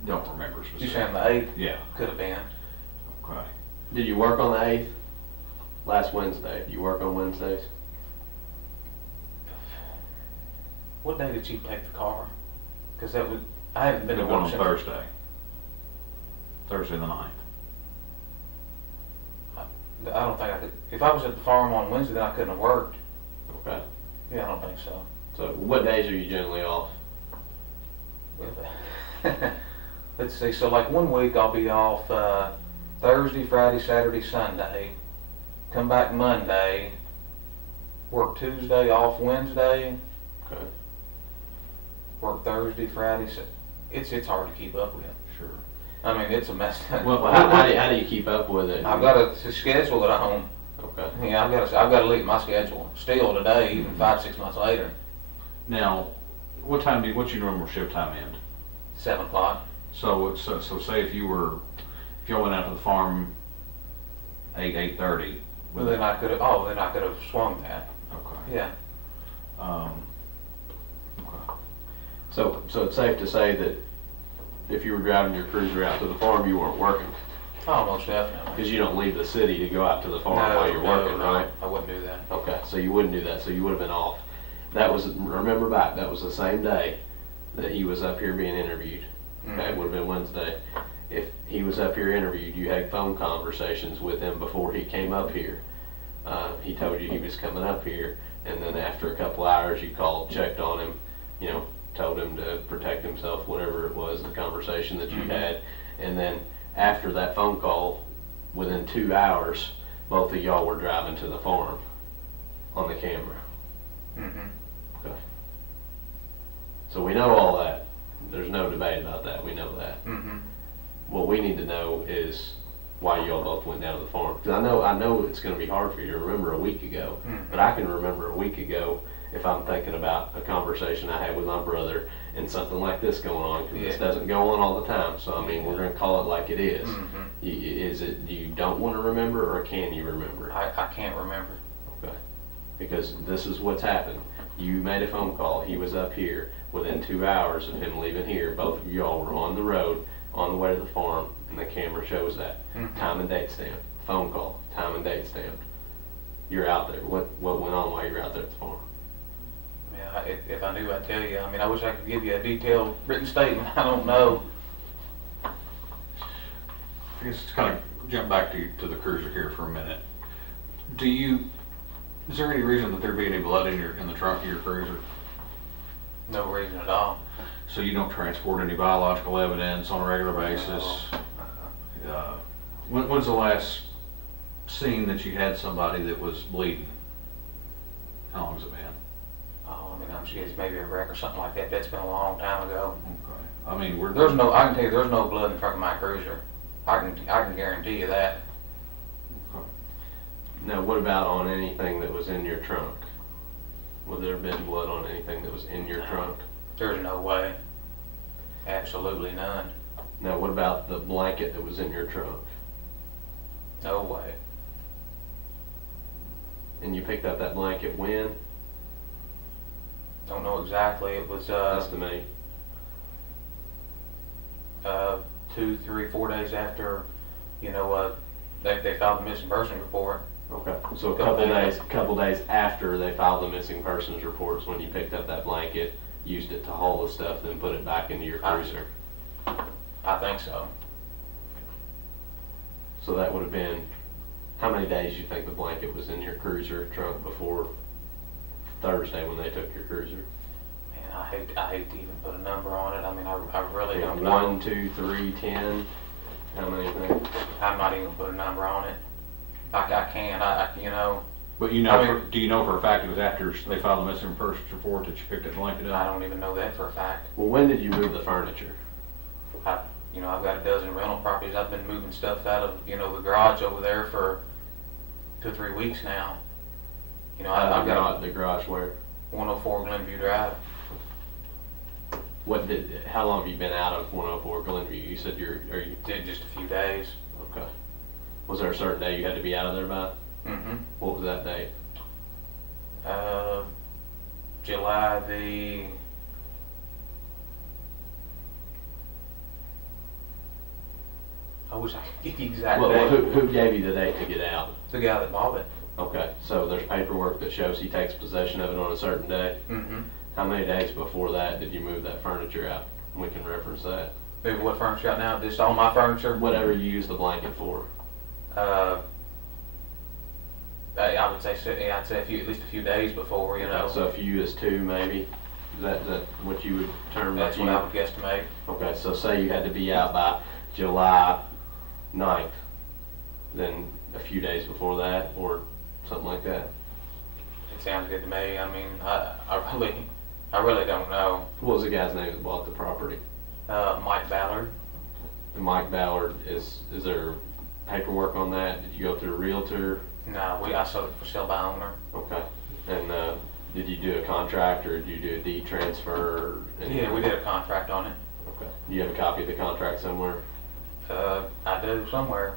don't remember You specifically. saying the 8th? Yeah. Could have been. Okay. Did you work on the 8th? Last Wednesday. Do you work on Wednesdays? What day did you take the car? Because I haven't been It to went work on since. Thursday. Thursday the 9th. I don't think I could. If I was at the farm on Wednesday, then I couldn't have worked. Okay. Yeah, I don't think so. So what days are you generally off? Let's see. So like one week I'll be off Thursday, Friday, Saturday, Sunday. Come back Monday. Work Tuesday, off Wednesday. Okay. Work Thursday, Friday. It's hard to keep up with. Sure. It's a mess. Well, how do you keep up with it? I've got a schedule at home. Okay. Yeah, I've got to look at my schedule still today, even 5-6 months later. Now, what's your normal shift time end? 7 o'clock. So say if y'all went out to the farm 8:30. Well, then I could have swung that. Okay. Yeah. Okay. So it's safe to say that if you were driving your cruiser out to the farm, you weren't working, Almost definitely. because you don't leave the city to go out to the farm while you're working, right? I wouldn't do that. Okay, so you wouldn't do that, so you would have been off. Remember back, that was the same day that he was up here being interviewed. Okay, it would have been Wednesday. If he was up here interviewed, you had phone conversations with him before he came up here. He told you he was coming up here, and then after a couple hours, you called, checked on him, told him to protect himself, whatever it was, the conversation that you had. And then after that phone call, within 2 hours, both of y'all were driving to the farm on the camera. Okay. So we know all that. There's no debate about that. We know that. What we need to know is why y'all both went down to the farm. Because I know it's gonna be hard for you to remember a week ago, but I can remember a week ago if I'm thinking about a conversation I had with my brother and something like this going on, because this doesn't go on all the time. So I mean, we're gonna call it like it is. Is it you don't want to remember, or can you remember? I can't remember. Okay. Because this is what's happened. You made a phone call. He was up here. Within 2 hours of him leaving here, both of y'all were on the road, on the way to the farm, and the camera shows that. Time and date stamped. Phone call. Time and date stamped. You're out there. What went on while you were out there at the farm? Yeah, if I knew, I'd tell you. I mean, I wish I could give you a detailed written statement. I don't know. I guess to kind of jump back to the cruiser here for a minute. Is there any reason that there'd be any blood in the trunk of your cruiser? No reason at all. So you don't transport any biological evidence on a regular basis? When's the last scene that you had somebody that was bleeding? How long has it been? Oh, I mean, I'm sure it's maybe a wreck or something like that. That's been a long time ago. Okay. I mean, I can tell you, there's no blood in the trunk of my cruiser. I can guarantee you that. Okay. Now, what about on anything that was in your trunk? Would there have been blood on anything that was in your trunk? There's no way. Absolutely none. Now, what about the blanket that was in your trunk? No way. And you picked up that blanket when? Don't know exactly. It was Estimate. 2, 3, 4 days after, they filed the missing person report. Okay, so a couple days after they filed the missing persons reports, when you picked up that blanket, used it to haul the stuff, then put it back into your cruiser. I think so. So that would have been, how many days you think the blanket was in your cruiser trunk before Thursday when they took your cruiser? Man, I hate to even put a number on it. I mean, I really don't know. 1, 2, 3, 10? How many things? I'm not even gonna put a number on it. I can't, But do you know for a fact it was after they filed the missing persons report that you picked that blanket I up? don't even know that for a fact. Well, when did you move the furniture? I've got a dozen rental properties. I've been moving stuff out of, the garage over there for 2 or 3 weeks now. I've got the garage where? 104 Glenview Drive. How long have you been out of 104 Glenview? You said Did just a few days. Okay. Was there a certain day you had to be out of there by? Mm-hmm. What was that date? July the... I wish I could give you the exact date. Who gave you the date to get out? The guy that bought it. Okay, so there's paperwork that shows he takes possession of it on a certain day? Mm-hmm. How many days before that did you move that furniture out? We can reference that. Maybe what furniture out now? Just all my furniture? Whatever you use the blanket for. I would say, I'd say at least a few days before, So a few is 2 maybe? Is that what you would term? That's what I would guesstimate. Okay, so say you had to be out by July 9th, then a few days before that, or something like that? It sounds good to me. I mean, I really don't know. What was the guy's name that bought the property? Mike Ballard. And Mike Ballard, is there paperwork on that? Did you go through a realtor? No, I sold it for sale by owner. Okay. And did you do a contract, or did you do a deed transfer? Yeah, we did a contract on it. Okay. Do you have a copy of the contract somewhere? I do somewhere.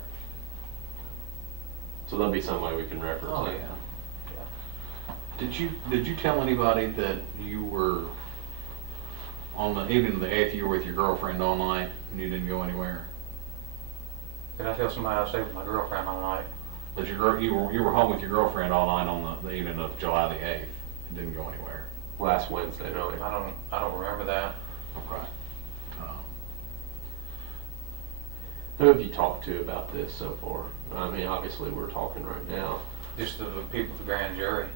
So there'll be some way we can reference Oh, it. yeah. Did you tell anybody that you were on the evening of the 8th you were with your girlfriend all night and you didn't go anywhere? Did I tell somebody I stayed with my girlfriend all night? That you were home with your girlfriend all night on the evening of July the 8th and didn't go anywhere? Last Wednesday night. I don't remember that. Okay. Who have you talked to about this so far? I mean, obviously we're talking right now. Just the people at the grand jury.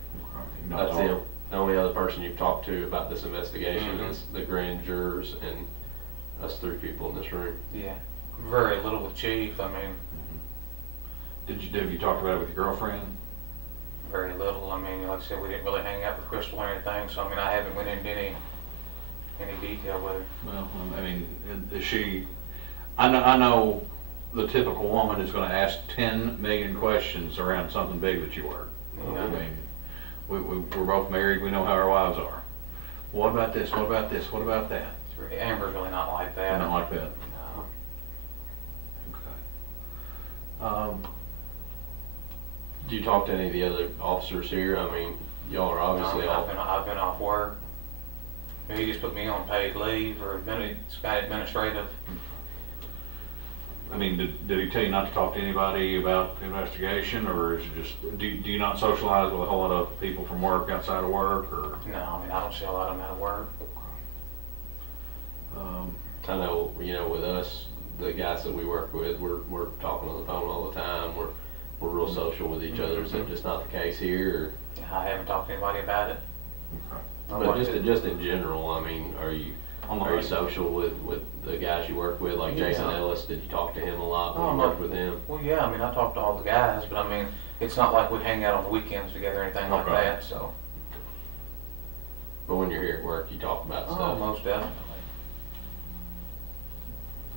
That's the only other person you've talked to about this investigation Mm-hmm. is the grand jurors and us 3 people in this room. Yeah. Very little with Chief. I mean, Have you talked about it with your girlfriend? very little. I mean, like I said, we didn't really hang out with Crystal or anything, so I mean, I haven't went into any detail with her. Well, I mean, is she? I know the typical woman is gonna ask 10 million questions around something big that you work. Yeah. I mean, we're both married, we know how our wives are. What about this, what about this, what about that? Amber's really not like that. Not like that. No. Okay. Do you talk to any of the other officers here? I mean, y'all are obviously all. I've been off work. He just put me on paid leave, or it's got administrative. I mean, did he tell you not to talk to anybody about the investigation, or is it just, do you not socialize with a whole lot of people from work outside of work, or? No, I mean, I don't see a lot of them out of work. I know, you know, with us, the guys that we work with, we're talking on the phone all the time. We're real social with each other. Is that just not the case here? Or? I haven't talked to anybody about it. Okay. But just in general, I mean, are you social with the guys you work with, like Jason Ellis? Did you talk to him a lot when you worked with him? Well, yeah, I mean, I talked to all the guys, but I mean, it's not like we hang out on the weekends together or anything like that, so. But when you're here at work, you talk about Oh, stuff. most definitely.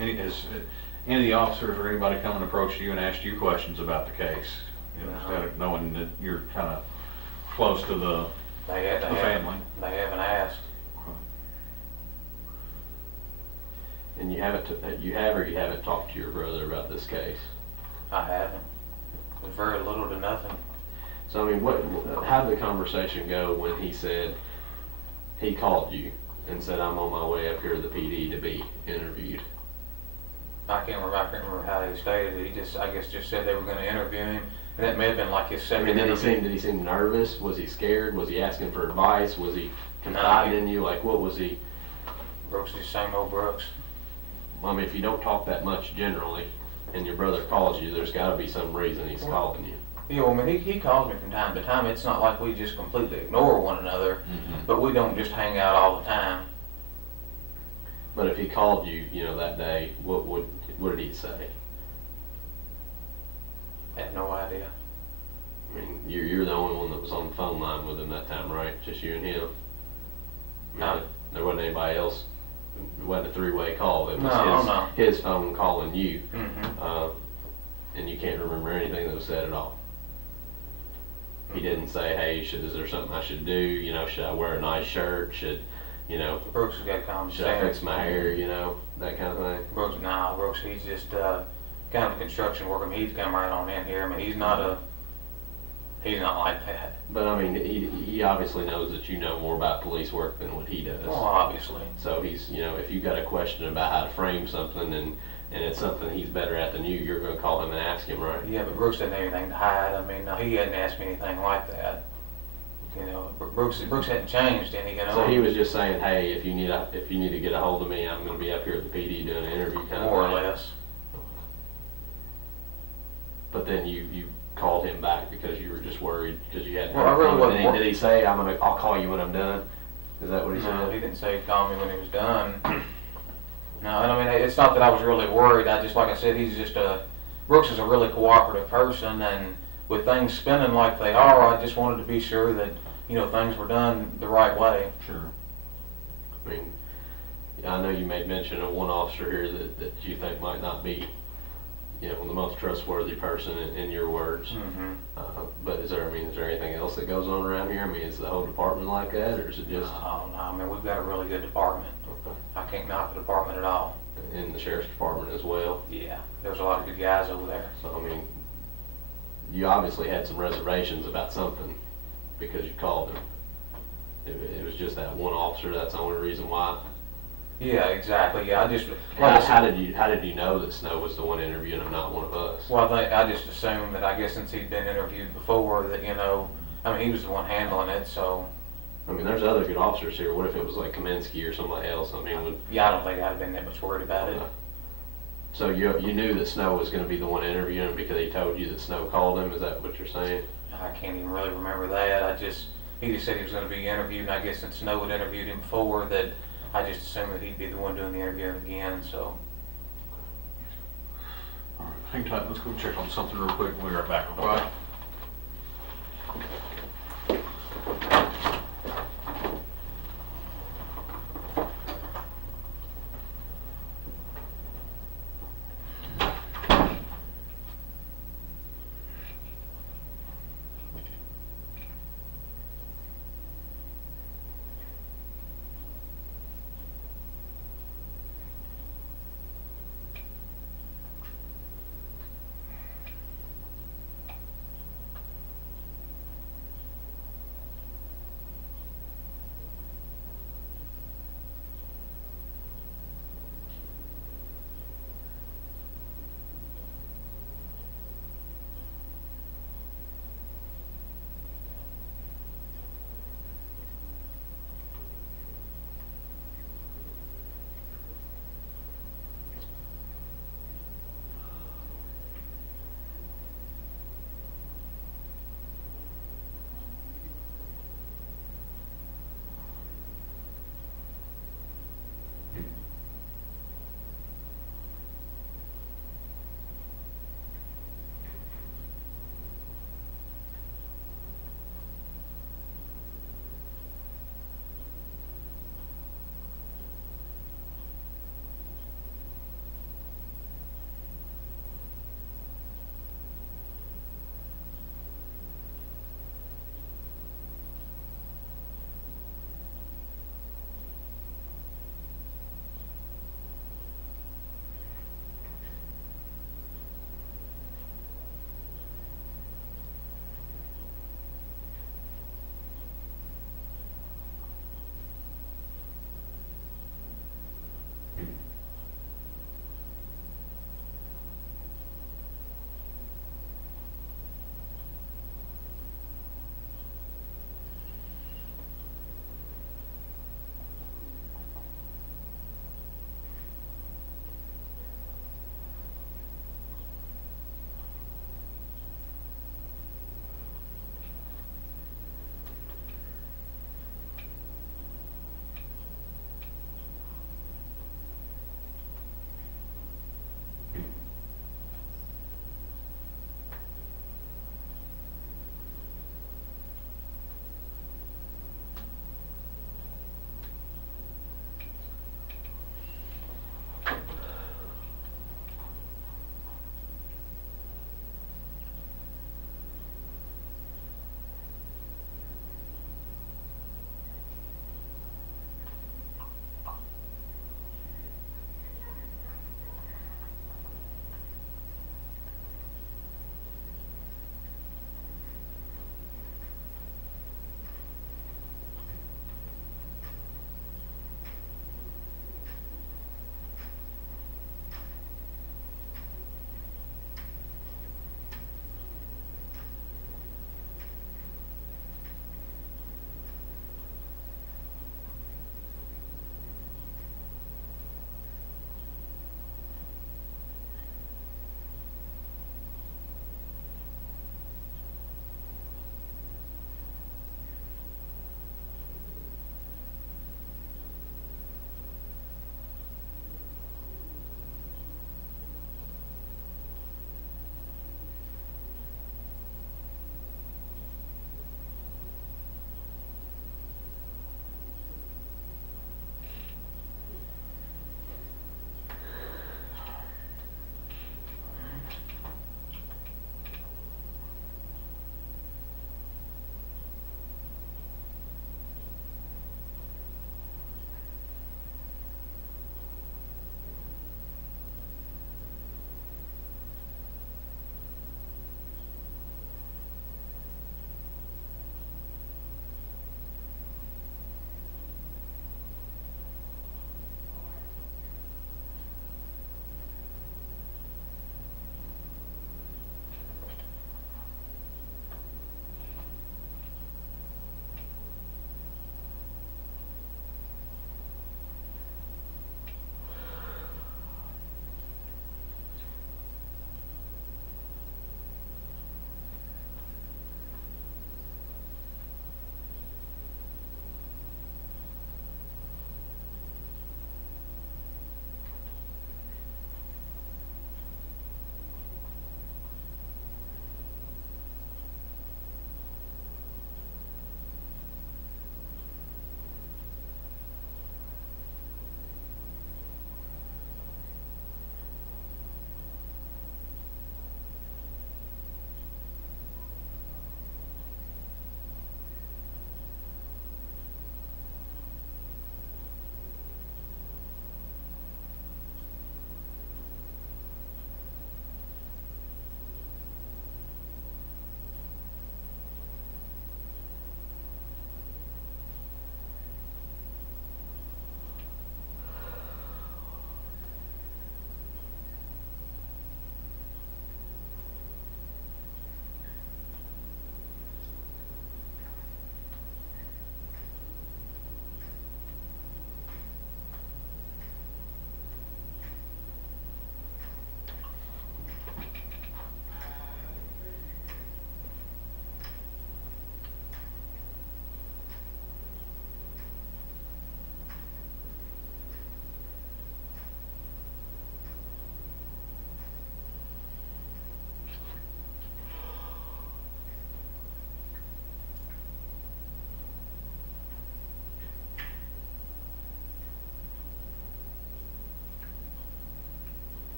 Any of the officers or anybody come and approach you and ask you questions about the case? You know, instead of knowing that you're kind of close to the family. They haven't asked. And you haven't talked to your brother about this case? I haven't. There's very little to nothing. So I mean, how did the conversation go when he said, he called you and said, I'm on my way up here to the PD to be interviewed? I can't remember how he stated it. He just, I guess, just said they were going to interview him, and that may have been like his second interview. Did he seem nervous? Was he scared? Was he asking for advice? Was he confiding in you? Like, what was he? Brooks is the same old Brooks. I mean, if you don't talk that much generally, and your brother calls you, there's got to be some reason he's calling you. Yeah, well, I mean, he calls me from time to time. It's not like we just completely ignore one another, but we don't just hang out all the time. But if he called you, you know, that day, what did he say? I have no idea. I mean, you're the only one that was on the phone line with him that time, right? Just you and him? I mean, there wasn't anybody else. It wasn't a three-way call. It was his phone calling you. And you can't remember anything that was said at all. He didn't say, hey, is there something I should do? You know, should I wear a nice shirt? You know, Brooks has got common sense. Should I fix my hair? You know, that kind of thing. Brooks, he's just kind of a construction worker. I mean, he's come right on in here. I mean, he's not like that. But I mean, he obviously knows that you know more about police work than what he does. Well, obviously. So he's, you know, if you've got a question about how to frame something and it's something he's better at than you're going to call him and ask him, right? Yeah, but Brooks didn't have anything to hide. I mean, no, he hadn't asked me anything like that. You know, Brooks hadn't changed any, you know. So he was just saying, hey, if you need to get a hold of me, I'm going to be up here at the PD doing an interview, kind of more or less. But then you called him back because you were just worried because you hadn't. Well, I really wasn't. Did he say, I'll call you when I'm done? Is that what he said? No, he didn't say he'd call me when he was done. No, and I mean, it's not that I was really worried. I just, like I said, Brooks is a really cooperative person, and with things spinning like they are, I just wanted to be sure that, you know, things were done the right way. Sure. I mean, I know you made mention of one officer here that you think might not be, you know, the most trustworthy person in your words. But is there anything else that goes on around here? I mean, is the whole department like that, or is it just? No, I mean, we've got a really good department. Okay. I can't knock the department at all. In the sheriff's department as well? Yeah, there's a lot of good guys over there. So, I mean, you obviously had some reservations about something because you called him. It was just that one officer, that's the only reason why? Yeah, exactly. Yeah, How did you know that Snow was the one interviewing him, not one of us? Well, I just assumed that, I guess since he'd been interviewed before, that, you know, I mean, he was the one handling it, so. I mean, there's other good officers here. What if it was like Kaminsky or somebody else? I mean, yeah, I don't think I'd have been that much worried about it. So you knew that Snow was going to be the one interviewing him because he told you that Snow called him? Is that what you're saying? I can't even really remember that. He just said he was going to be interviewed, and I guess since Snow had interviewed him before, that I just assumed that he'd be the one doing the interviewing again, so. All right, hang tight. Let's go check on something real quick when we're right back, okay?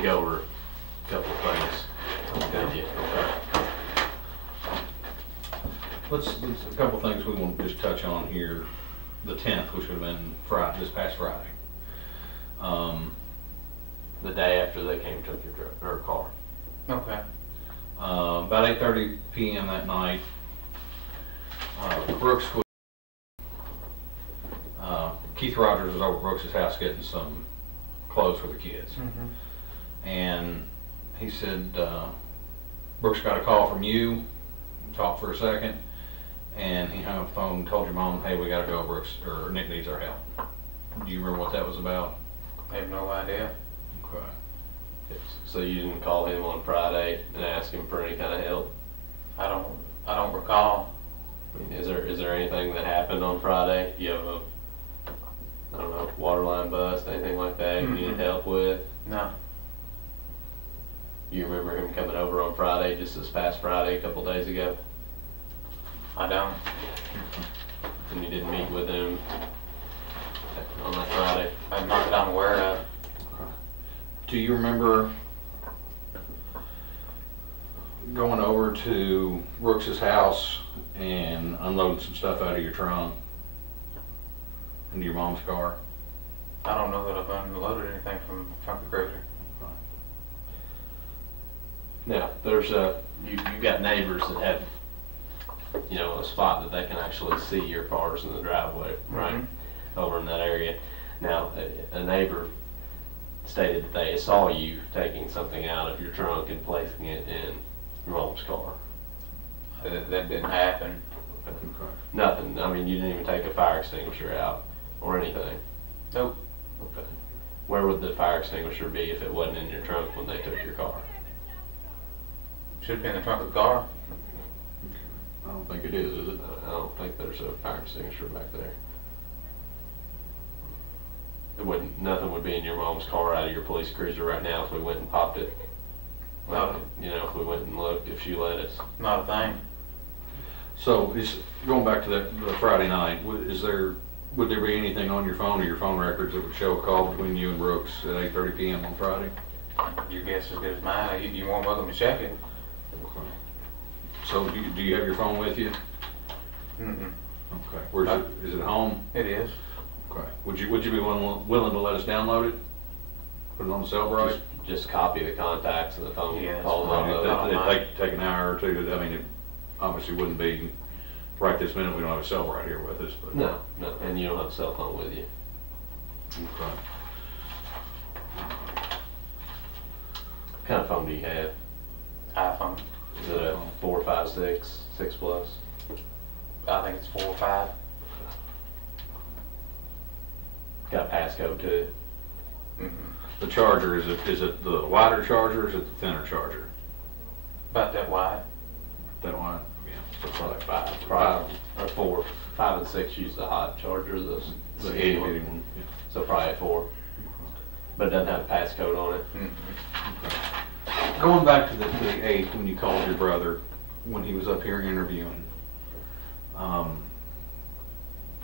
to go over a couple of things with you. Okay. Let's a couple of things we want to just touch on here. The 10th, which would have been Friday, this past Friday. The day after they came and took your truck, or car. Okay. About 8:30 p.m. that night, Brooks was, Keith Rogers was over at Brooks' house getting some clothes for the kids. And he said, Brooks got a call from you, talked for a second, and he hung up the phone and told your mom, hey, we gotta go, Brooks, or Nick needs our help. Do you remember what that was about? I have no idea. Okay. Yes. So you didn't call him on Friday and ask him for any kind of help? I don't recall. I mean, is there anything that happened on Friday? You have a, I don't know, water line bust, anything like that you needed help with? No. You remember him coming over on Friday, just this past Friday, a couple days ago? I don't. And you didn't meet with him on that Friday? Not that I'm aware of. Do you remember going over to Brooks's house and unloading some stuff out of your trunk into your mom's car? I don't know that I've unloaded anything from the trunk of the cruiser. Now, there's you got neighbors that have, you know, a spot that they can actually see your cars in the driveway, right? Over in that area. Now, a neighbor stated that they saw you taking something out of your trunk and placing it in your mom's car. That didn't happen. Okay. Nothing. I mean, you didn't even take a fire extinguisher out or anything. Nope. Okay. Where would the fire extinguisher be if it wasn't in your trunk when they took your car? Should have been in the trunk of the car. I don't think it is it? I don't think there's a fire extinguisher back there. It wouldn't. Nothing would be in your mom's car out of your police cruiser right now if we went and popped it. Like, you know, if we went and looked, if she let us. Not a thing. So, going back to the Friday night, would there be anything on your phone or your phone records that would show a call between you and Brooks at 8:30 p.m. on Friday? Your guess is as good as mine. You more welcome to check it. Okay. So, do you have your phone with you? Okay. Where's it? Is it home? It is. Okay. Would you be willing to let us download it? Put it on the cell bright? Just copy the contacts and the phone Yes. calls off of it. It'd take an hour or two to, I mean, it obviously wouldn't be, right this minute, we don't have a cell right here with us, but. No, and you don't have a cell phone with you. Okay. What kind of phone do you have? iPhone. Is it a 4, 5, 6, 6 plus? I think it's 4 or 5. Got a passcode to it? The charger, is it the wider charger or is it the thinner charger? About that wide. That one? Yeah. So probably 5, or 4. 5 and 6 use the hot charger, the The itty bitty one. Yeah. So probably a 4. But it doesn't have a passcode on it. Okay. Going back to the 8th, when you called your brother, when he was up here interviewing,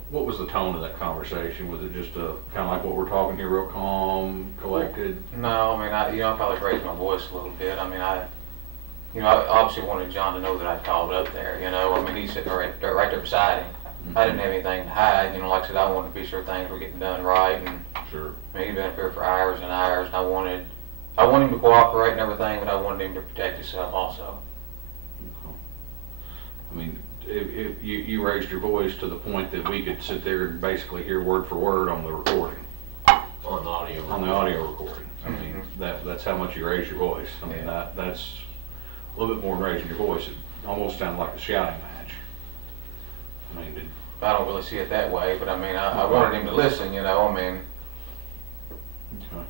what was the tone of that conversation? Was it just kind of like what we're talking here, real calm, collected? No, I mean, I probably raised my voice a little bit. I mean, I obviously wanted John to know that I'd called up there, you know. I mean, he's sitting right there beside him. I didn't have anything to hide, you know. Like I said, I wanted to be sure things were getting done right, and Sure. I mean, he'd been up here for hours and hours, and I wanted him to cooperate and everything, but I wanted him to protect himself also. I mean, if you raised your voice to the point that we could sit there and basically hear word for word on the recording. On the audio. On the audio recording. I mean, that's how much you raised your voice. I mean, that's a little bit more than raising your voice. It almost sounded like a shouting match. I mean, I don't really see it that way, but I mean, I wanted him to listen, you know. I mean, okay.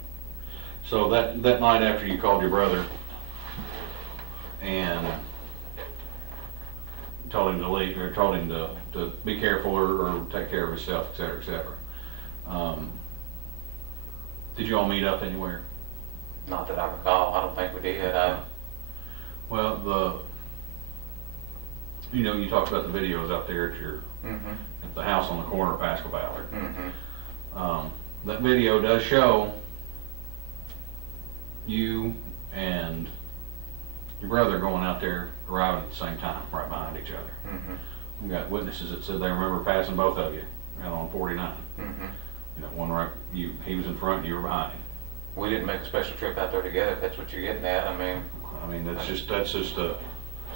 So that night after you called your brother and told him to leave, or told him to be careful or take care of himself, et cetera, et cetera. Did you all meet up anywhere? not that I recall. I don't think we did. Well, you know, you talked about the videos out there at your at the house on the corner of Pascal Ballard. That video does show you and your brother going out there arriving at the same time, right behind each other. Mm-hmm. We got witnesses that said they remember passing both of you out on 49. Mm-hmm. You know, one right, he was in front and you were behind him. We didn't make a special trip out there together, if that's what you're getting at. I mean, That's just a,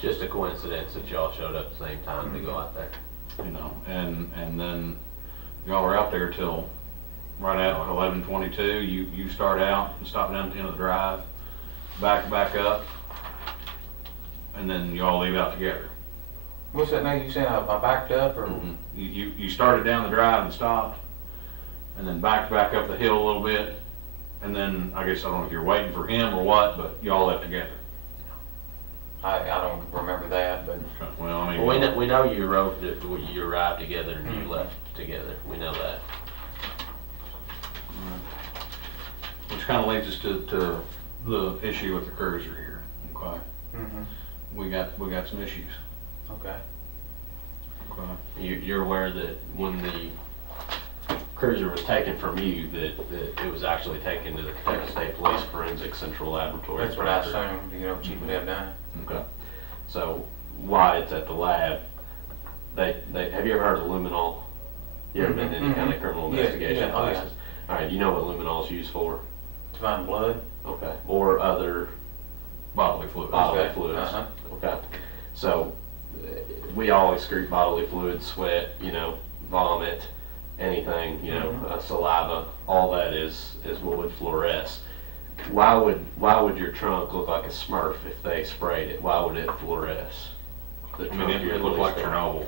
Just a coincidence that y'all showed up at the same time to go out there. you know, and then y'all were out there till right at 11:22. You start out and stop down at the end of the drive, back up, and then y'all leave out together. what's that now? You saying I backed up or? You started down the drive and stopped, and then backed back up the hill a little bit, and then I guess I don't know if you're waiting for him or what, but y'all left together. I don't remember that, but Okay, well, I mean. Well, we know you you arrived together and you left together. We know that. Which kind of leads us to the issue with the cruiser here. Okay, we got some issues. okay. Okay. You're aware that when the cruiser was taken from you, that it was actually taken to the Kentucky State Police Forensic Central Laboratory. That's what I assumed, Chief would have done. Okay. So why it's at the lab? They have you ever heard of luminol? You ever been in any kind of criminal investigation yeah, oh, yeah. classes? All right, you know what luminol is used for? To find blood? Okay. Or other Bodily fluids. bodily Okay. fluids. Uh-huh. Okay. So we all excrete bodily fluids, sweat, vomit, anything, saliva. All that is what would fluoresce. Why would your trunk look like a Smurf if they sprayed it? Why would it fluoresce? I mean, it looked like Chernobyl.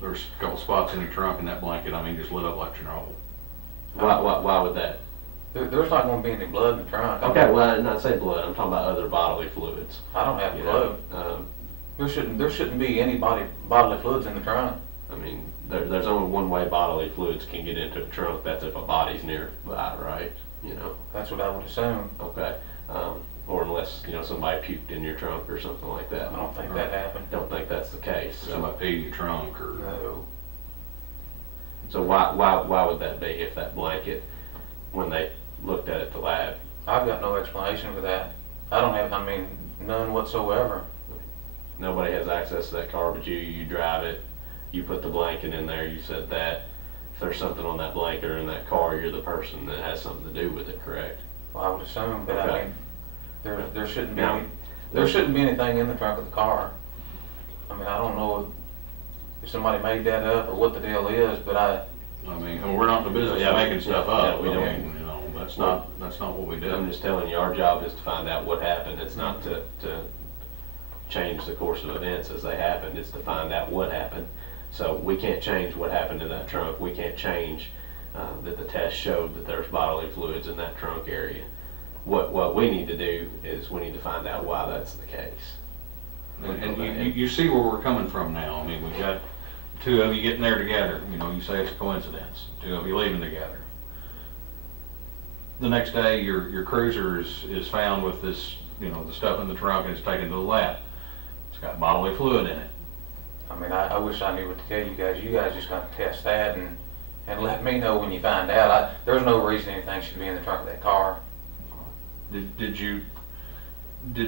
There's a couple spots in your trunk and that blanket, just lit up like Chernobyl. Why would that? There's not going to be any blood in the trunk. Okay, well, I'm not saying blood. I'm talking about other bodily fluids. I don't have You blood. know, There shouldn't be any bodily fluids in the trunk. I mean, there's only one way bodily fluids can get into a trunk. That's if a body's nearby, right? That's what I would assume. Okay. Or unless, somebody puked in your trunk or something like that. I don't think that happened. Don't think that's the case. Somebody peed in your trunk or. No. So why would that be if that blanket, when they looked at it at the lab? I've got no explanation for that. I don't have, none whatsoever. Nobody has access to that car but you. You drive it. You put the blanket in there. You said that. If there's something on that blanket or in that car, you're the person that has something to do with it, correct? Well, I would assume, but Okay. there shouldn't be Now, any, there shouldn't be anything in the trunk of the car. I don't know if somebody made that up or what the deal is, but We're not in the business of making stuff up. Yeah, we don't. That's not what we do. I'm just telling you, our job is to find out what happened. It's not to change the course of events as they happened. It's to find out what happened. So we can't change what happened in that trunk. We can't change that the test showed that there's bodily fluids in that trunk area. What we need to do is we need to find out why that's the case. And you see where we're coming from now. We've got two of you getting there together. You say it's a coincidence. Two of you leaving together. The next day, your cruiser is found with this, the stuff in the trunk, and it's taken to the lab. It's got bodily fluid in it. I wish I knew what to tell you guys. You guys just got to test that and let me know when you find out. There's no reason anything should be in the trunk of that car. Did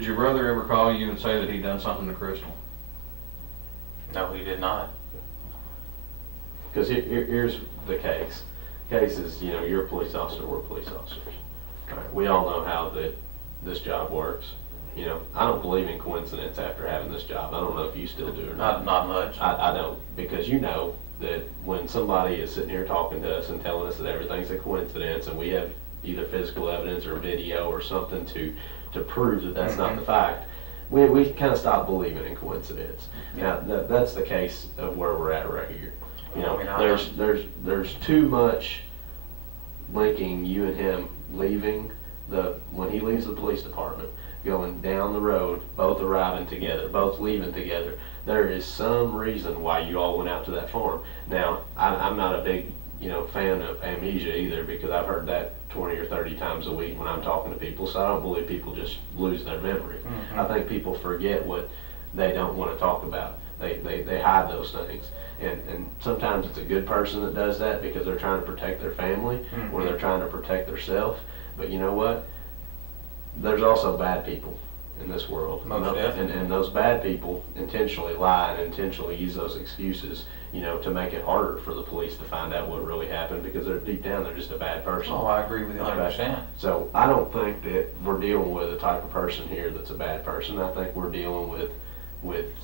your brother ever call you and say that he'd done something to Crystal? No, he did not. Because here's the case. Case is, you're a police officer, we're police officers. All right, we all know how this job works. I don't believe in coincidence after having this job. I don't know if you still do or not. Not much. I don't, because that when somebody is sitting here talking to us and telling us that everything's a coincidence and we have either physical evidence or video or something to prove that that's not the fact, we kind of stop believing in coincidence. Yeah. Now, that's the case of where we're at right here. I There's too much linking you and him leaving when he leaves the police department, going down the road, both arriving together, both leaving together. There is some reason why you all went out to that farm. Now, I'm not a big fan of amnesia either, because I've heard that 20 or 30 times a week when I'm talking to people, so I don't believe people just lose their memory. I think people forget what they don't want to talk about. They hide those things. And sometimes it's a good person that does that because they're trying to protect their family or they're trying to protect themselves. But you know what? there's also bad people in this world. Most definitely. And those bad people intentionally lie and intentionally use those excuses, you know, to make it harder for the police to find out what really happened, because they're deep down, they're just a bad person. Oh, I agree with you 100%. So I don't think that we're dealing with a type of person here that's a bad person. I think we're dealing with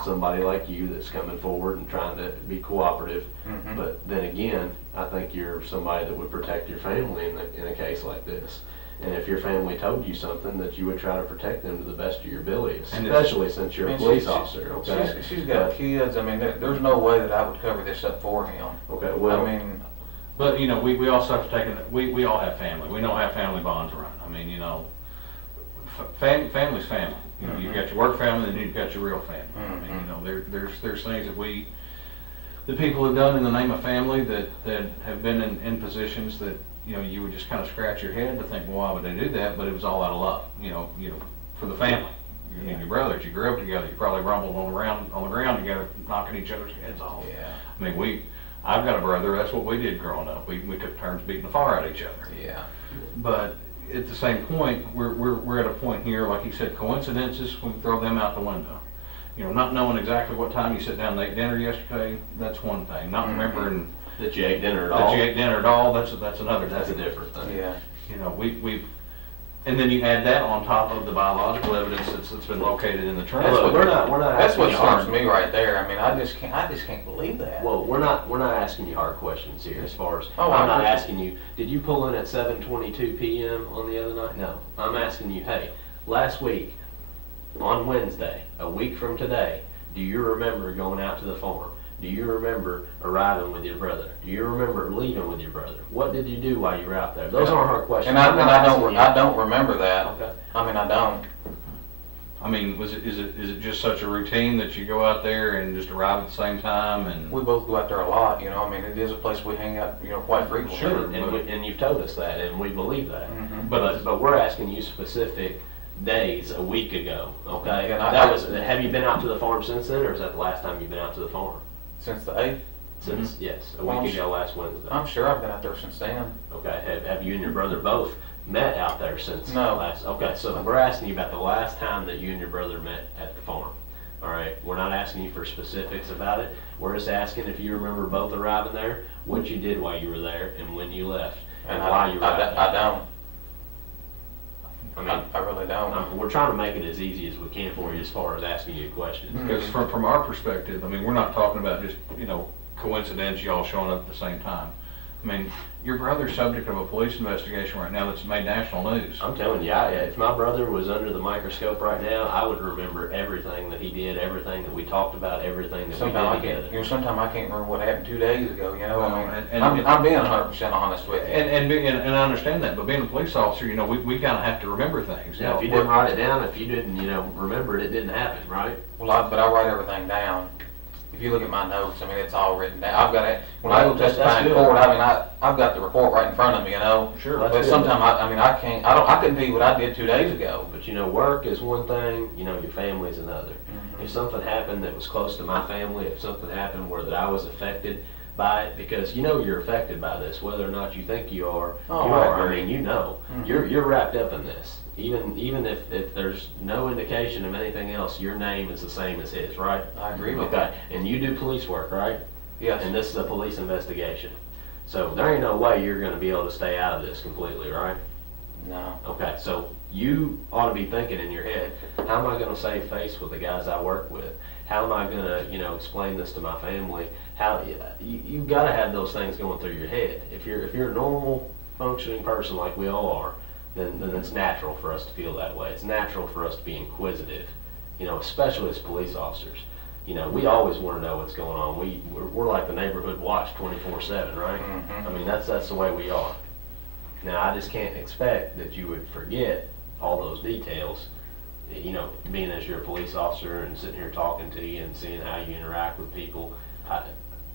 somebody like you that's coming forward and trying to be cooperative. Mhm. But then again, I think you're somebody that would protect your family in a case like this. And if your family told you something, that you would try to protect them to the best of your ability, especially since you're a police officer, okay? She's got kids. I mean, there's no way that I would cover this up for him. Okay, well, I mean, But, you know, we also have to take it, we all have family. We know how family bonds run. I mean, you know, family's family. You know, you've got your work family, and you've got your real family. I mean, you know, there's things that people have done in the name of family that have been in positions that, you know, you would just kind of scratch your head to think, well, why would they do that? But it was all out of love, you know, for the family. You and your brothers, you grew up together, you probably rumbled on the ground together, knocking each other's heads off. yeah, I mean, I've got a brother, that's what we did growing up. We took turns beating the fire out of each other. yeah. But at the same point, we're at a point here, like you said, coincidences, we can throw them out the window. You know, not knowing exactly what time you sit down and ate dinner yesterday, that's one thing. Not remembering that you ate dinner at that all, you ate dinner at all, that's another that's a thing. different thing. Yeah. You know, and then you add that on top of the biological evidence that's been located in the trunk. That's what, we're not That's asking what you starts hard. me right there. I mean, I just can't believe that. Well, we're not asking you hard questions here as far as, Oh, I'm not agree. asking you, did you pull in at 7:22 p.m. on the other night? No. I'm asking you, hey, last week, on Wednesday, a week from today, do you remember going out to the farm? Do you remember arriving with your brother? Do you remember leaving with your brother? What did you do while you were out there? Those aren't hard questions. And I'm not asking you. I don't remember that. Okay. I mean, I don't. I mean, is it just such a routine that you go out there and just arrive at the same time and? We both go out there a lot, you know. I mean, it is a place we hang out, you know, quite frequently. Sure. And you've told us that, and we believe that. Mhm. But we're asking you specific days a week ago, okay? And Have you been out to the farm since then, or is that the last time you've been out to the farm? Since the 8th, Since, yes, a Well, week ago last Wednesday. I'm sure I've been out there since then. Okay, have you and your brother both met out there since No. last? Okay, so we're asking you about the last time that you and your brother met at the farm. All right, we're not asking you for specifics about it. We're just asking if you remember both arriving there, what you did while you were there, and when you left, and why you were out there. I don't. I mean, I really don't. we're trying to make it as easy as we can for you as far as asking you questions. Because from our perspective, I mean, we're not talking about just, you know, coincidence, y'all showing up at the same time. I mean, your brother's subject of a police investigation right now that's made national news. I'm telling you, if my brother was under the microscope right now, I would remember everything that he did, everything that we talked about, everything that we did together. Sometimes I can't remember what happened 2 days ago, you know. Well, I mean, I'm being 100% honest with you. And I understand that, but being a police officer, you know, we kind of have to remember things. Yeah, if you didn't write it down, if you didn't, remember it, it didn't happen, right? Well, but I write everything down. If you look at my notes, I mean, it's all written down. I've got it, when I go testify in court, I mean, I've got the report right in front of me, you know? Sure. But sometimes, I couldn't tell you what I did 2 days ago. But work is one thing, your family's another. Mhm. If something happened that was close to my family, if something happened where that I was affected by it, because you're affected by this, whether or not you think you are, Oh, you I are. I agree. mean, Mhm. you're wrapped up in this. Even if there's no indication of anything else, your name is the same as his, right? I agree with Okay, that. and you do police work, right? Yes. And this is a police investigation. So there ain't no way you're gonna be able to stay out of this completely, right? No. Okay, so you ought to be thinking in your head, how am I gonna save face with the guys I work with? How am I gonna, explain this to my family? You've gotta have those things going through your head. If you're a normal functioning person like we all are, then it's natural for us to feel that way. It's natural for us to be inquisitive, especially as police officers. We always wanna know what's going on. We're like the neighborhood watch 24/7, right? Mhm. I mean, that's the way we are. Now, I just can't expect that you would forget all those details, being as you're a police officer and sitting here talking to you and seeing how you interact with people.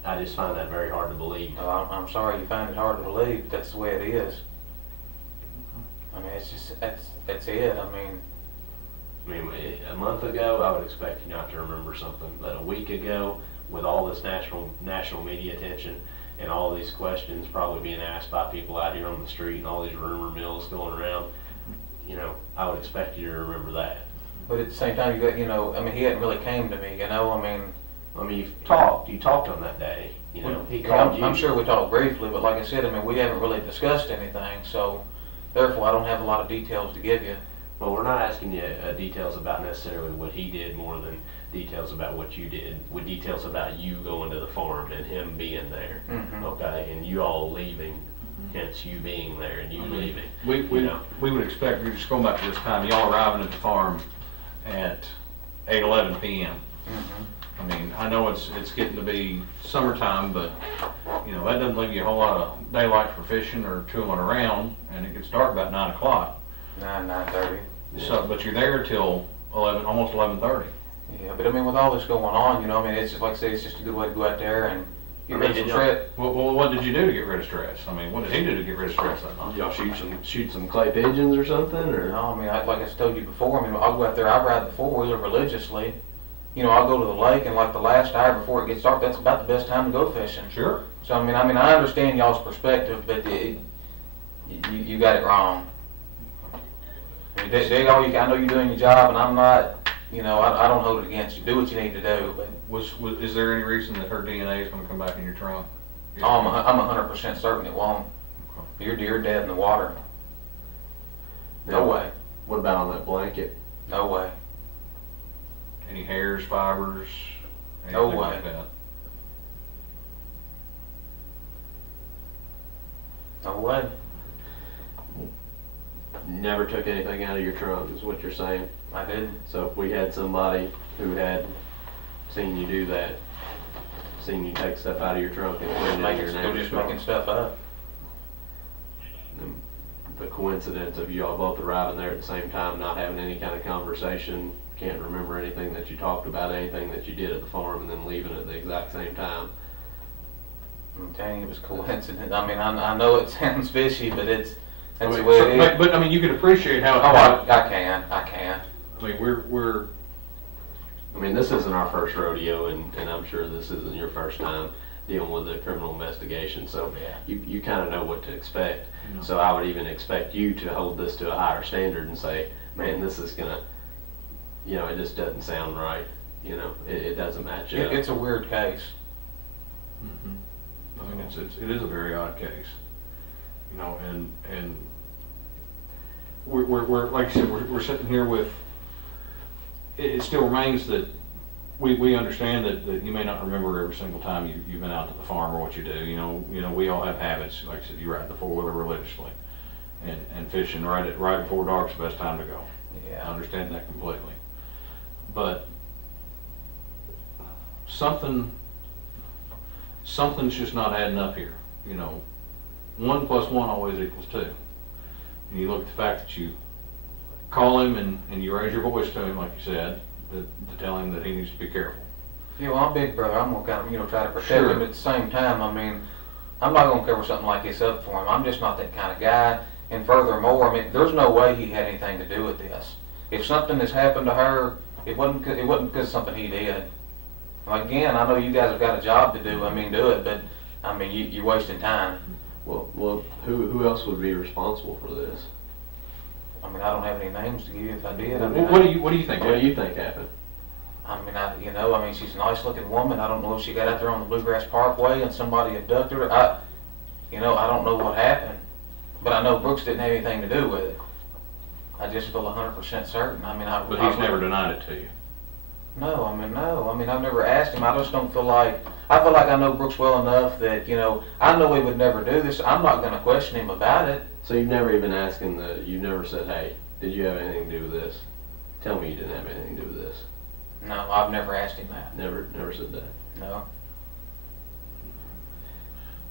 I just find that very hard to believe. I'm sorry you find it hard to believe, but that's the way it is. I mean, it's just, that's it. I mean, A month ago, I would expect you not to remember something, but a week ago, with all this national media attention and all these questions probably being asked by people out here on the street and all these rumor mills going around, you know, I would expect you to remember that. But at the same time, you got, you know, I mean, he hadn't really came to me, you know, I mean, you talked on that day, you know, he yeah, called you. I'm sure we talked briefly, but like I said, I mean, we haven't really discussed anything, so therefore I don't have a lot of details to give you. Well, we're not asking you details about necessarily what he did more than details about what you did, with details about you going to the farm and him being there, okay, and you all leaving, hence you being there and you leaving. We would expect, you're just going back to this time, y'all arriving at the farm at 8:11 p.m. I mean, I know it's getting to be summertime, but, you know, that doesn't leave you a whole lot of daylight for fishing or tooling around, and it gets dark about 9 o'clock. 9:30. So, but you're there till 11, almost 11:30. Yeah, but I mean, with all this going on, you know, I mean, it's just, like I say, it's just a good way to go out there and get rid of some stress. Well, what did you do to get rid of stress? I mean, what did he do to get rid of stress that night? Y'all shoot some clay pigeons or something, or? No, I mean, like I told you before, I mean, I'll go out there, I ride the four-wheeler religiously. You know, I'll go to the lake, and like the last hour before it gets dark, that's about the best time to go fishing. Sure. So, I mean, I understand y'all's perspective, but you got it wrong. I mean, I know you're doing your job, and I'm not, you know, I don't hold it against you. Do what you need to do, but. Is there any reason that her DNA is going to come back in your trunk? Oh, I'm 100% certain it won't. You're dead in the water. No way. What about on that blanket? No way. Any hairs, fibers, No anything way. like that? No way. Never took anything out of your trunk, is what you're saying? I didn't. So if we had somebody who had seen you do that, seen you take stuff out of your trunk and put it in your They're neighbor's just trunk, making stuff up. the coincidence of you all both arriving there at the same time, not having any kind of conversation, can't remember anything that you talked about, anything that you did at the farm, and then leaving at the exact same time. I'm telling you, it was coincidence. I mean, I know it sounds fishy, but that's I mean, the way it is. but I mean, you can appreciate how. Oh, I can. I mean, we're. I mean, this isn't our first rodeo, and I'm sure this isn't your first time dealing with a criminal investigation, so Yeah. you kind of know what to expect. Yeah. So I would even expect you to hold this to a higher standard and say, man, this is gonna, you know, it just doesn't sound right. You know, it doesn't match up. It's a weird case. I mean, it is a very odd case, you know, and we're like I said, we're sitting here with. It still remains that we understand that you may not remember every single time you've been out to the farm or what you do. You know, we all have habits. Like I said, you ride the four-wheeler religiously, and fishing right before dark's the best time to go. Yeah. I understand that completely, but something's just not adding up here. You know, 1 + 1 always equals 2. And you look at the fact that you call him and you raise your voice to him, like you said, to tell him that he needs to be careful. Yeah, well, I'm big brother. I'm gonna kind of, you know, try to protect Sure. him. At the same time, I mean, I'm not gonna cover something like this up for him. I'm just not that kind of guy. And furthermore, I mean, there's no way he had anything to do with this. If something has happened to her, it wasn't because of something he did. Again, I know you guys have got a job to do. I mean, do it, but I mean, you're wasting time. Well, who else would be responsible for this? I mean, I don't have any names to give you if I did. I mean, What do you think? What do you think happened? I mean, she's a nice looking woman. I don't know if she got out there on the Bluegrass Parkway and somebody abducted her. I don't know what happened, but I know Brooks didn't have anything to do with it. I just feel 100% certain. I mean, But he's never denied it to you. No. I mean, I've never asked him. I just don't feel like, I feel like I know Brooks well enough that, you know, I know he would never do this. I'm not going to question him about it. So you've never even asked him you've never said, hey, did you have anything to do with this? Tell me you didn't have anything to do with this. No, I've never asked him that. Never said that. No.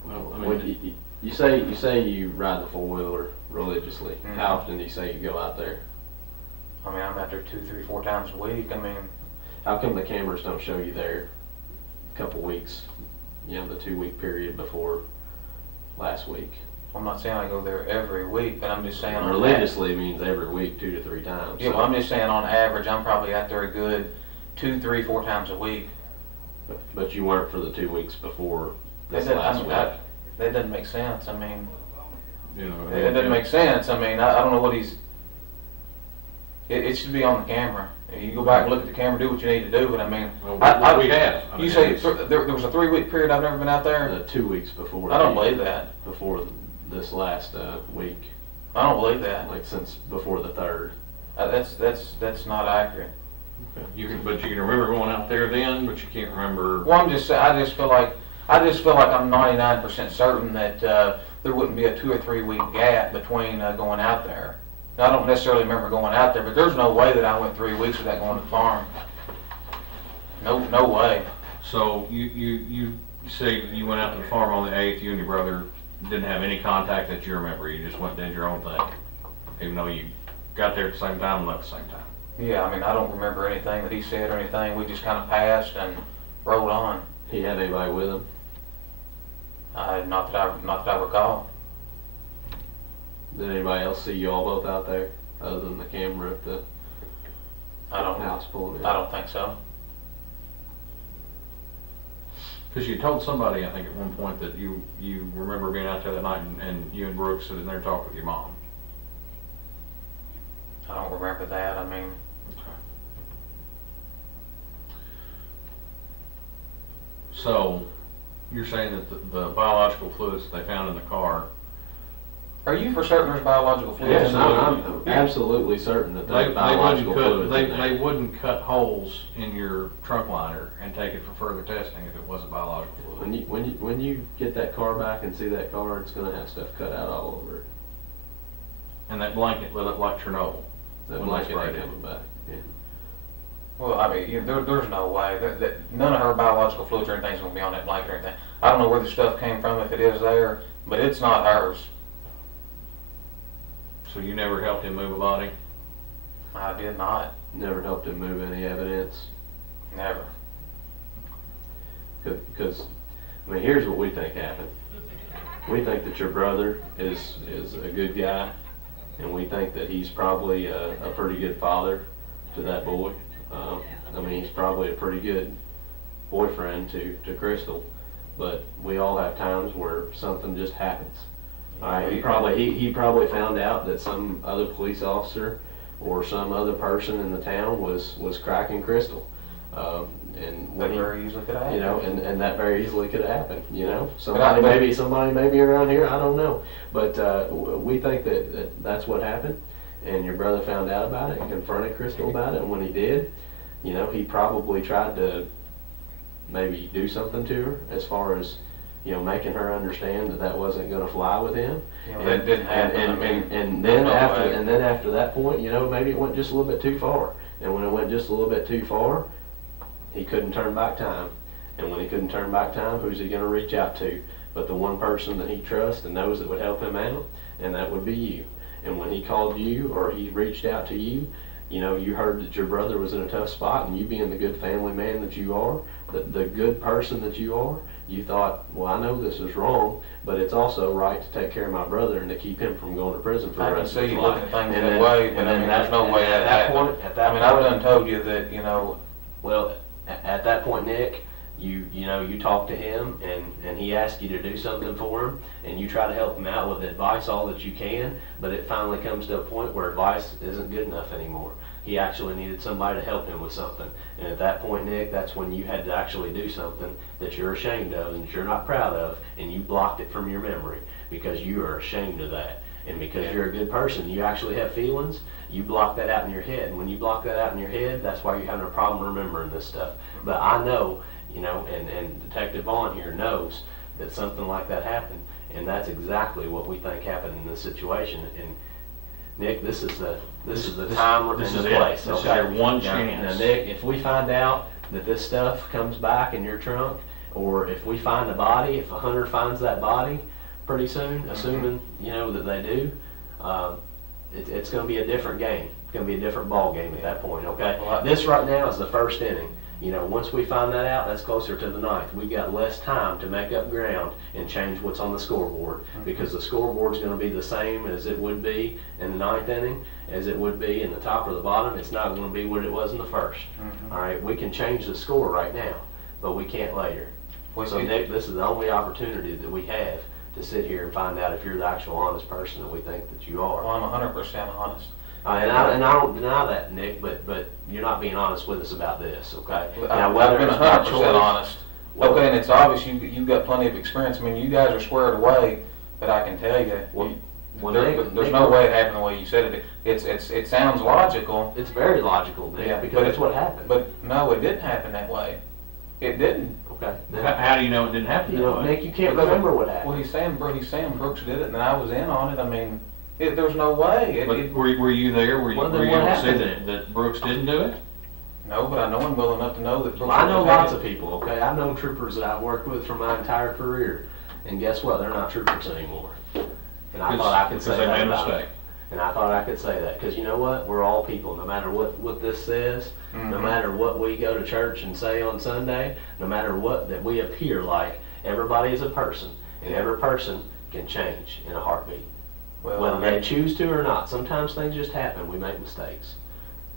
Well, I Well, mean, you say you ride the four-wheeler religiously. Mhm. How often do you say you go out there? I mean, I'm out there 2, 3, 4 times a week. I mean, How come the cameras don't show you there a couple weeks, you know, the 2-week period before last week? I'm not saying I go there every week, but I'm just saying on Religiously means every week, 2 to 3 times. Yeah, well, I'm just saying on average, I'm probably out there a good 2, 3, 4 times a week. But you weren't for the 2 weeks before this That last doesn't- week. that doesn't make sense. I mean, you know, it doesn't make sense. I mean, I don't know what he's, It should be on the camera. You go back and look at the camera, do what you need to do, but I mean, Well, I- we have. I you mean, say it's- there was a 3-week period I've never been out there? 2 weeks before. I don't believe that. Before this last week, I don't believe that. like since before the 3rd. That's not accurate. But you can remember going out there then, but you can't remember. Well, I'm just saying, I just feel like I'm 99% certain that there wouldn't be a 2 or 3 week gap between going out there. Now, I don't necessarily remember going out there, but there's no way that I went 3 weeks without going to the farm. No way. So you say you went out to the farm on the 8th, you and your brother didn't have any contact that you remember, you just went and did your own thing, even though you got there at the same time and left at the same time. Yeah, I mean, I don't remember anything that he said or anything. We just kind of passed and rode on. He had anybody with him? Not that I recall. Did anybody else see you all both out there, other than the camera at the I don't house pulling in? I don't think so. Because you told somebody, I think at one point, that you remember being out there that night and you and Brooks sitting there talking with your mom. I don't remember that. I mean, So, you're saying that the biological fluids that they found in the car, are you for certain there's biological fluid? Yes, in I'm absolutely certain that they there's biological fluids in there. they wouldn't cut holes in your trunk liner and take it for further testing if it wasn't biological fluid. When you get that car back and see that car, it's gonna have stuff cut out all over it. And that blanket lit up like Chernobyl. That When blanket they ain't sprayed it. coming back. Yeah. Well, I mean, there's no way that none of her biological fluids or anything's gonna be on that blanket or anything. I don't know where the stuff came from, if it is there, but it's not hers. So you never helped him move a body? I did not. Never helped him move any evidence. Never. Because, I mean, here's what we think happened. We think that your brother is a good guy, and we think that he's probably a pretty good father to that boy. I mean, he's probably a pretty good boyfriend to Crystal, but we all have times where something just happens. All right, he probably found out that some other police officer or some other person in the town was cracking Crystal, and That when very easily could have happened. you know, and that very easily could have happened. You know, But somebody maybe around here, I don't know, but we think that that's what happened, and your brother found out about it and confronted Crystal about it, and when he did, you know, he probably tried to maybe do something to her as far as, you know, making her understand that that wasn't going to fly with him. You know, that didn't happen. And then no after way. and then after that point, you know, maybe it went just a little bit too far. And when it went just a little bit too far, he couldn't turn back time. And when he couldn't turn back time, who's he going to reach out to? But the one person that he trusts and knows that would help him out, and that would be you. And when he called you or he reached out to you, you know, you heard that your brother was in a tough spot, and you being the good family man that you are, the good person that you are, you thought, well, I know this is wrong, but it's also right to take care of my brother and to keep him from going to prison for the I can rest of see his you life. looking at things And that then- way, but and I then mean, there's no way at that that happened. point, at that I mean, I've point, done told you that, you know, well, at that point, Nick, you know, you talked to him and he asked you to do something for him, and you try to help him out with advice all that you can, but it finally comes to a point where advice isn't good enough anymore. He actually needed somebody to help him with something. And at that point, Nick, that's when you had to actually do something that you're ashamed of and that you're not proud of, and you blocked it from your memory because you are ashamed of that. And because you're a good person, you actually have feelings, you block that out in your head. And when you block that out in your head, that's why you're having a problem remembering this stuff. But I know, you know, and Detective Vaughn here knows that something like that happened, and that's exactly what we think happened in this situation. And Nick, this is the time and this the is it. place. This is okay? your one Now, chance. Nick, if we find out that this stuff comes back in your trunk, or if we find a body, if a hunter finds that body pretty soon, assuming you know that they do, it's going to be a different game. It's going to be a different ball game at that point. Okay, this right now is the first inning. You know, once we find that out, that's closer to the ninth. We've got less time to make up ground and change what's on the scoreboard, because the scoreboard's going to be the same as it would be in the ninth inning, as it would be in the top or the bottom. It's not going to be what it was in the first. All right, we can change the score right now, but we can't later. So Nick, this is the only opportunity that we have to sit here and find out if you're the actual honest person that we think that you are. Well, I'm 100% honest. And I don't deny that, Nick, but you're not being honest with us about this, okay? I've been 100% honest. Okay, and it's obvious you've got plenty of experience. I mean, you guys are squared away, but I can tell you, there's no way it happened the way you said it. It sounds logical. It's very logical, Nick, because that's what happened. But no, it didn't happen that way. It didn't. Okay. How do you know it didn't happen that way? Nick, you can't remember what happened. Well, he's saying Brooks did it, and I was in on it. I mean, there's no way. Were you there? Were you able to see that Brooks didn't do it? No, but I know him well enough to know that Brooks. Well, I know lots of people, okay? I know troopers that I've worked with for my entire career, and guess what? They're not troopers anymore. And I thought I could say that. Because they made a mistake. And I thought I could say that, because you know what? We're all people, no matter what this says, no matter what we go to church and say on Sunday, no matter what that we appear like, everybody is a person, and every person can change in a heartbeat. Well, whether they choose to or not. Sometimes things just happen, we make mistakes.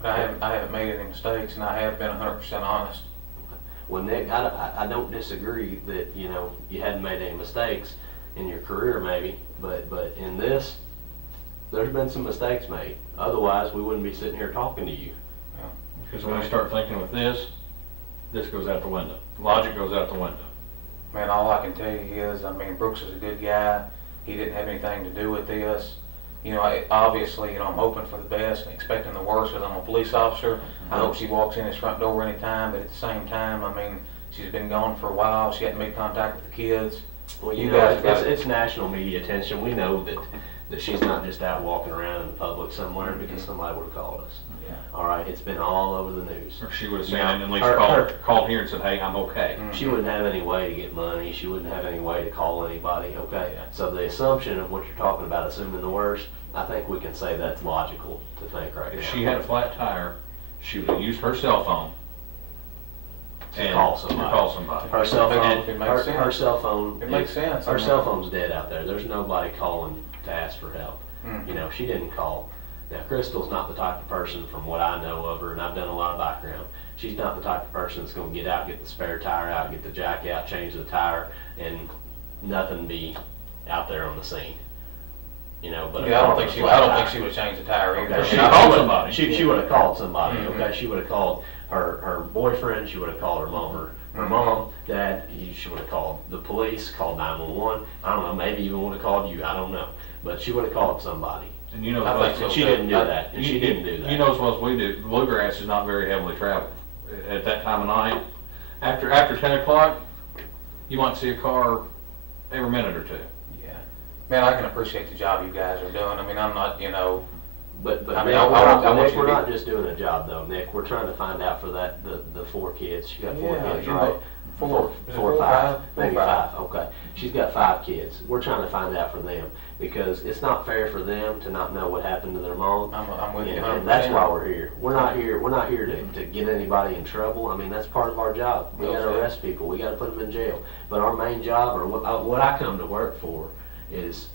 But I haven't made any mistakes, and I have been 100% honest. Well, Nick, I don't disagree that, you know, you hadn't made any mistakes in your career maybe, but in this, there's been some mistakes made. Otherwise, we wouldn't be sitting here talking to you. Yeah. Because when you start thinking with this goes out the window. Logic goes out the window. Man, all I can tell you is, I mean, Brooks is a good guy. He didn't have anything to do with this. You know, obviously, you know, I'm hoping for the best and expecting the worst because I'm a police officer. I hope she walks in his front door anytime, but at the same time, I mean, she's been gone for a while. She hadn't made contact with the kids. Well, you know, it's national media attention. We know that she's not just out walking around in the public somewhere because somebody would have called us. Yeah. All right, it's been all over the news. Or she would have seen it and at least called here and said, hey, I'm okay. She wouldn't have any way to get money. She wouldn't have any way to call anybody, okay? So the assumption of what you're talking about, assuming the worst, I think we can say that's logical to think right now. If she had a flat tire, she would have used her cell phone to call somebody. Her cell phone, her cell phone. It makes sense. Her cell phone's dead out there. There's nobody calling to ask for help. You know, she didn't call. Now, Crystal's not the type of person, from what I know of her, and I've done a lot of background, she's not the type of person that's going to get out, get the spare tire out, get the jack out, change the tire, and nothing be out there on the scene. You know, but yeah, I don't think she would change the tire either. Okay. She called somebody. She would have called somebody. Okay, she would have called her boyfriend. She would have called her mom, her mom, dad. She would have called the police, called 911. I don't know. Maybe even would have called you. I don't know. But she would have called somebody. And you know, she didn't do that. And she didn't do that. You know as well as we do, bluegrass is not very heavily traveled. At that time of night, after 10 o'clock, you might see a car every minute or two. Yeah, man, I can appreciate the job you guys are doing. I mean, I'm not, you know, but I mean, Nick, we're not just doing a job though, Nick. We're trying to find out for the 4 kids. She got 4 kids, right? Four or five, maybe five. Okay, she's got 5 kids. We're trying to find out for them because it's not fair for them to not know what happened to their mom. I'm with you. And that's why we're here. We're not here to get anybody in trouble. I mean, that's part of our job. We got to arrest people. We got to put them in jail. But our main job, or what I come to work for, is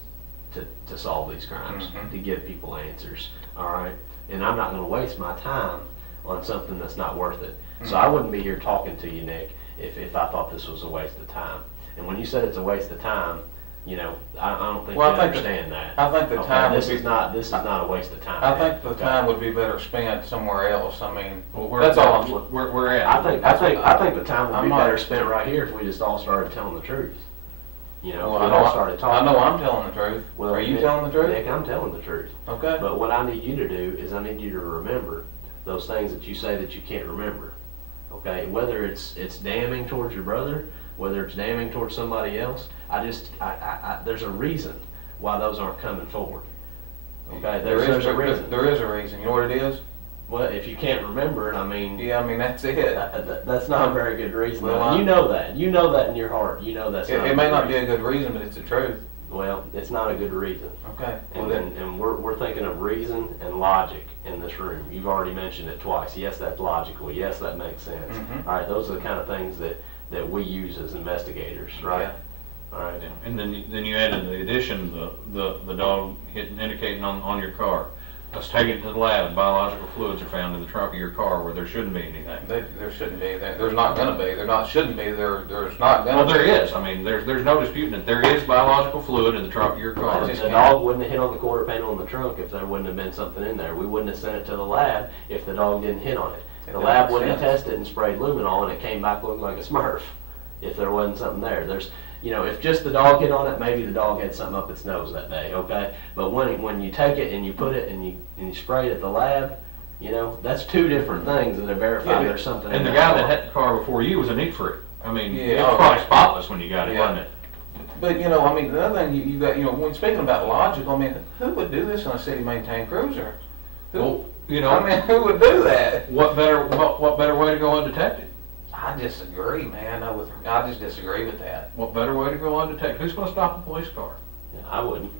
to solve these crimes, to give people answers. All right, and I'm not going to waste my time on something that's not worth it. So I wouldn't be here talking to you, Nick, if I thought this was a waste of time. And when you said it's a waste of time, you know, I don't think you understand that. I think the time this is not a waste of time. I think the time would be better spent somewhere else. I mean, that's all. We're at. I think the time would be better spent right here if we just all started telling the truth. You know, well, if we all started talking. I know I'm telling the truth. Well, are you telling the truth? Nick, I'm telling the truth. Okay. But what I need you to do is I need you to remember those things that you say that you can't remember. Okay, whether it's damning towards your brother, whether it's damning towards somebody else, there's a reason why those aren't coming forward. Okay, there's a reason. There is a reason. You know what it is? Well, if you can't remember it, I mean. Yeah, I mean that's it. That's not a very good reason. Well, you know that. You know that in your heart. You know that's. It may not be a good reason, but it's the truth. Well, it's not a good reason. Okay. And we're thinking of reason and logic in this room. You've already mentioned it twice. Yes, that's logical. Yes, that makes sense. All right, those are the kind of things that we use as investigators, right? Yeah. All right. Yeah. And then you added the addition, the dog indicating on your car. Let's take it to the lab, and biological fluids are found in the trunk of your car where there shouldn't be anything. There shouldn't be, there's not gonna be, shouldn't be, there's not gonna Well, be. there is, I mean, there's no disputing it, there is biological fluid in the trunk of your car. just The dog wouldn't have hit on the quarter panel in the trunk if there wouldn't have been something in there. We wouldn't have sent it to the lab if the dog didn't hit on it. The That lab makes wouldn't have sense. tested and sprayed luminol and it came back looking like a Smurf if there wasn't something there. There's, you know, if just the dog hit on it, maybe the dog had something up its nose that day, okay? But when you take it and you put it and you spray it at the lab, you know, that's two different things that are verified there's something in And the that guy car. that had the car before you was a neat freak. I mean, Yeah, it was probably spotless when you got it, Yeah. wasn't it? But, you know, I mean, the other thing you got, you know, when speaking about logical, I mean, who would do this on a city-maintained cruiser? Well, you know, I mean, who would do that? what better way to go undetected? I disagree, man. I just disagree with that. What better way to go undetected? Who's gonna stop a police car? Yeah, I wouldn't.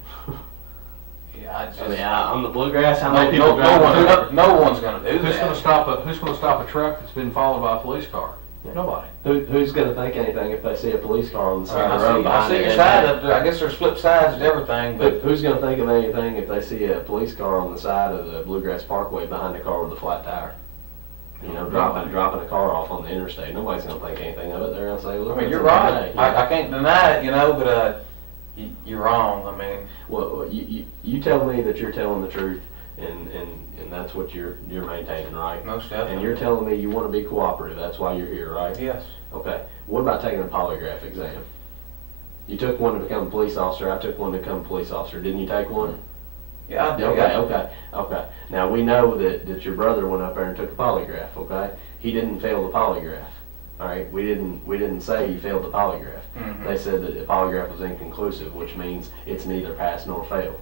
Yeah, I just. I mean, on the bluegrass, how many no, people drive? no one's gonna do Who's that. gonna stop a truck that's been followed by a police car? Nobody. Who's gonna think anything if they see a police car on the side of the I road see behind your it? side of it. I guess there's flip sides to everything, but Who's gonna think of anything if they see a police car on the side of the Bluegrass Parkway behind a car with a flat tire? You know, dropping a car off on the interstate. Nobody's gonna think anything of it. They're gonna say, look, I mean, it's you're a right. day. I can't deny it, you know, but you're wrong. I mean, Well, you tell me that you're telling the truth, and that's what you're maintaining, right? most definitely. And you're telling me you want to be cooperative. That's why you're here, right? Yes. Okay. What about taking a polygraph exam? You took one to become a police officer. I took one to become a police officer. Didn't you take one? Yeah, I do. Okay. Now we know that your brother went up there and took a polygraph. Okay. He didn't fail the polygraph. All right. We didn't say he failed the polygraph. Mhm. They said that the polygraph was inconclusive, which means it's neither pass nor fail.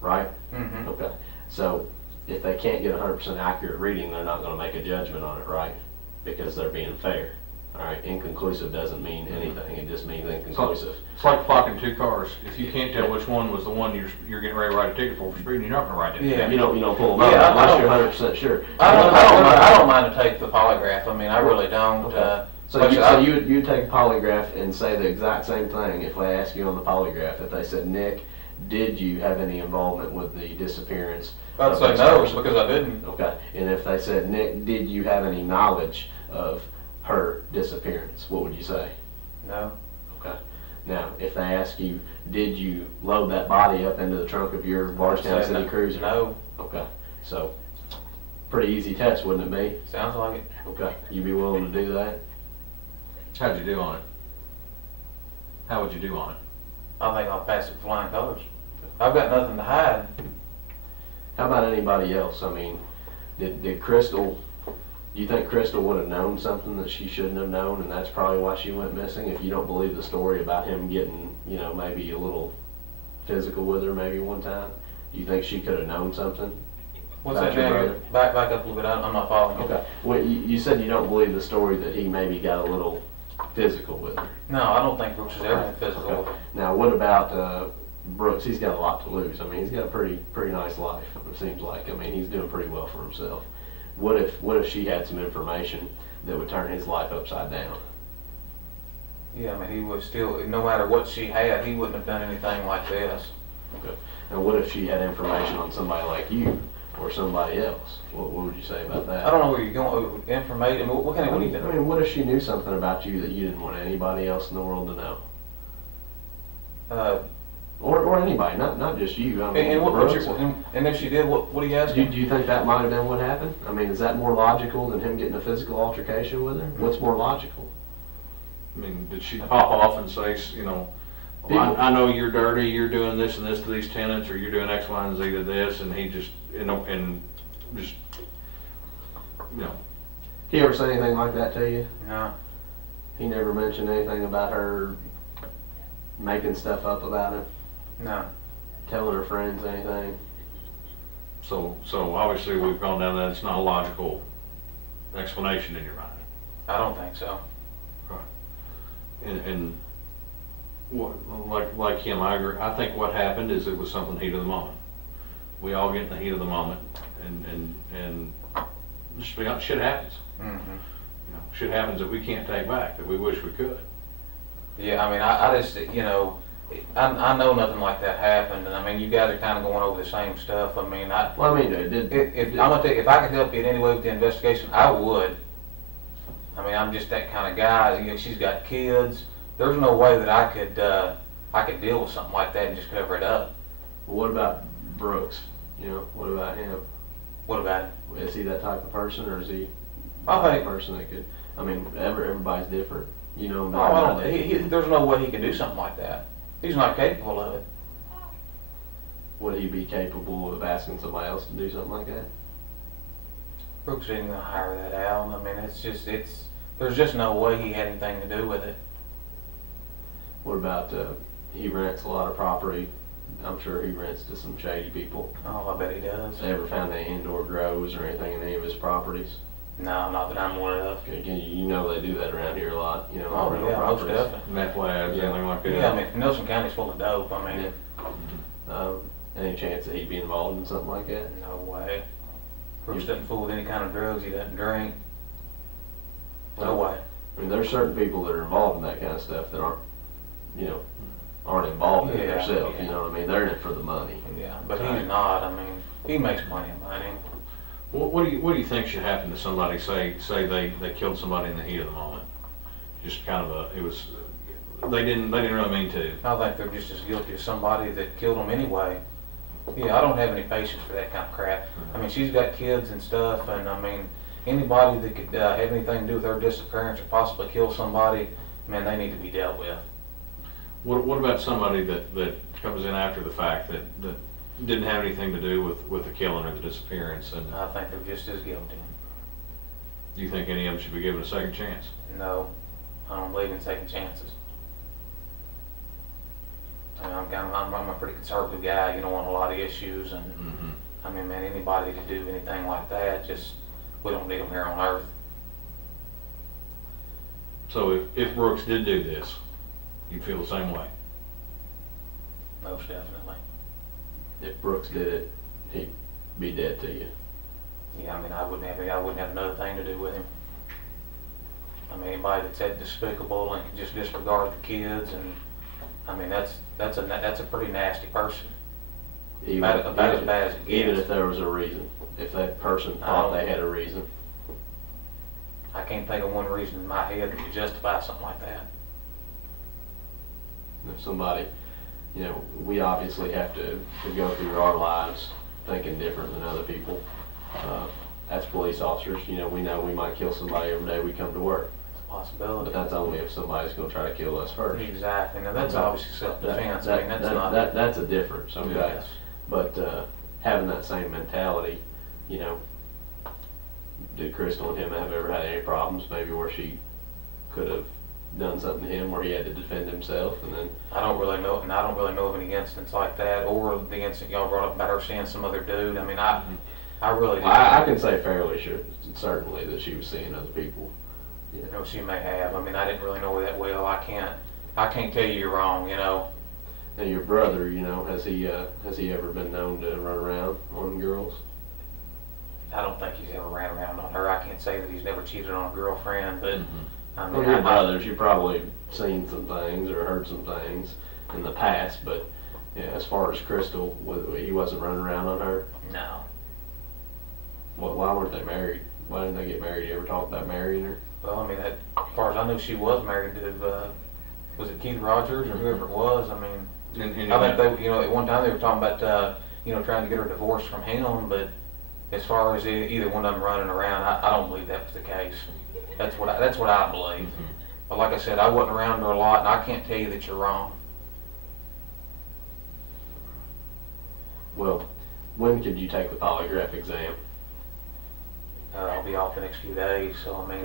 Right? Mm-hmm. Okay. So if they can't get 100% accurate reading, they're not going to make a judgment on it, right? Because they're being fair. All right. Inconclusive doesn't mean anything. It just means inconclusive. It's like clocking two cars. If you can't tell which one was the one you're getting ready to write a ticket for speeding, you're not gonna write it. Yeah. You don't pull them Yeah, up I unless don't- you're 100% sure. I don't mind to take the polygraph. I mean, I really don't. Okay. So but you would take a polygraph and say the exact same thing if they ask you on the polygraph. If they said, Nick, did you have any involvement with the disappearance? I'd of say this no person? because I didn't. Okay. And if they said, Nick, did you have any knowledge of her disappearance? What would you say? No. Okay. Now, if they ask you, did you load that body up into the trunk of your Bardstown I'd say City Cruiser? No. Okay. So, pretty easy test, wouldn't it be? Sounds like it. Okay. You be willing to do that? How'd you do on it? How would you do on it? I think I'll pass it with flying colors. I've got nothing to hide. How about anybody else? I mean, did Crystal, do you think Crystal would have known something that she shouldn't have known, and that's probably why she went missing? If you don't believe the story about him getting, you know, maybe a little physical with her maybe one time, do you think she could have known something? What's About that your now? brother? Back up a little bit. I'm not following you. Okay. Well, you said you don't believe the story that he maybe got a little physical with her. No, I don't think Brooks is ever been physical. Okay. Now, what about Brooks? He's got a lot to lose. I mean, he's got a pretty nice life, it seems like. I mean, he's doing pretty well for himself. What if she had some information that would turn his life upside down? Yeah, I mean, he would still, no matter what she had, he wouldn't have done anything like this. Okay. And what if she had information on somebody like you or somebody else? What would you say about that? I don't know where you're going. Informate. I mean, what kind of? What do you I think? mean, what if she knew something about you that you didn't want anybody else in the world to know? Or anybody, not just you. I mean, And Brooks. and if she did, what are you Do asking? you think that might have been what happened? I mean, is that more logical than him getting a physical altercation with her? What's more logical? I mean, did she pop off and say, you know, well, I know you're dirty, you're doing this and this to these tenants, or you're doing X, Y, and Z to this, and he just, you know, and just, you know. He ever say anything like that to you? No. He never mentioned anything about her making stuff up about him, No. telling her friends anything? So obviously we've gone down that, it's not a logical explanation in your mind. I don't think so. And what, like him, I agree. I think what happened is it was something heat of the moment. We all get in the heat of the moment, and just be honest, shit happens. Mm-hmm. You know, shit happens that we can't take back, that we wish we could. Yeah, I mean, I just, you know, I know nothing like that happened, and I mean, you guys are kind of going over the same stuff. I mean, Well, I mean, if I'm gonna tell you, if I could help you in any way with the investigation, I would. I mean, I'm just that kind of guy. You know, she's got kids. There's no way that I could deal with something like that and just cover it up. well, what about Brooks? You know, what about him? What about it? Is he that type of person, or is he I the type think- of person that could? I mean, everybody's different. You know, No, I don't. There's no way he can do something like that. He's not capable of it. Would he be capable of asking somebody else to do something like that? Brooks isn't gonna hire that out. I mean, there's just no way he had anything to do with it. What about, he rents a lot of property. I'm sure he rents to some shady people. Oh, I bet he does. Ever found any indoor grows or anything in any of his properties? No, not that I'm aware of. Okay, you know they do that around here a lot, you know, Oh, rental yeah, most properties. definitely. Meth labs, Yeah. anything like that? Yeah, I mean, Nelson County's full of dope. I mean, Any chance that he'd be involved in something like that? no way. Brooks doesn't fool with any kind of drugs. He doesn't drink. No way. I mean, there's certain people that are involved in that kind of stuff that aren't, you know, aren't involved in it Yeah, themselves, yeah. you know what I mean? They're in it for the money. Yeah, but he's not. I mean, he makes plenty of money. What do you think should happen to somebody, say they killed somebody in the heat of the moment? Just kind of they didn't really mean to. I think they're just as guilty as somebody that killed him anyway. Yeah, I don't have any patience for that kind of crap. I mean, she's got kids and stuff, and I mean, anybody that could have anything to do with her disappearance or possibly kill somebody, man, they need to be dealt with. What about somebody that comes in after the fact that didn't have anything to do with the killing or the disappearance, and I think they're just as guilty. do you think any of them should be given a second chance? No, I don't believe in taking chances. I mean, I'm a pretty conservative guy. You don't want a lot of issues, and Mm-hmm. I mean, man, anybody could do anything like that. Just we don't need them here on Earth. So if Brooks did do this, you'd feel the same way? Most definitely. If Brooks did it, he'd be dead to you. Yeah, I mean, I wouldn't have another thing to do with him. I mean, anybody that's that despicable and can just disregard the kids, and I mean, that's a pretty nasty person. About as bad as it Even gets. if there was a reason, if that person thought they had a reason. I can't think of one reason in my head that would justify something like that. If somebody, you know, we obviously have to go through our lives thinking different than other people. As police officers, you know we might kill somebody every day we come to work. It's a possibility. But that's only if somebody's gonna try to kill us first. Exactly. Now, that's obviously self-defense. I mean, that's not... That's a difference, okay? Yes. But, having that same mentality, you know, did Crystal and him have ever had any problems, maybe where she could have done something to him where he had to defend himself, and then... I don't really know of any instance like that, or the incident y'all brought up about her seeing some other dude. I mean, I really do. I can say fairly sure, certainly, that she was seeing other people. You know, she may have. I mean, I didn't really know her that well. I can't tell you you're wrong, you know. And your brother, you know, has he ever been known to run around on girls? I don't think he's ever ran around on her. I can't say that he's never cheated on a girlfriend, but I mean, Well, your brothers, you've probably seen some things or heard some things in the past, but yeah, as far as Crystal, he wasn't running around on her. no. Well, why weren't they married? Why didn't they get married? You ever talk about marrying her? Well, I mean, as far as I know, she was married to, was it Keith Rogers or whoever it was? I mean, And I think they, you know, at one time they were talking about, you know, trying to get her divorced from him, but as far as either one of them running around, I don't believe that was the case. That's what I believe. But like I said, I wasn't around her a lot, and I can't tell you that you're wrong. Well, when could you take the polygraph exam? I'll be off the next few days, so I mean,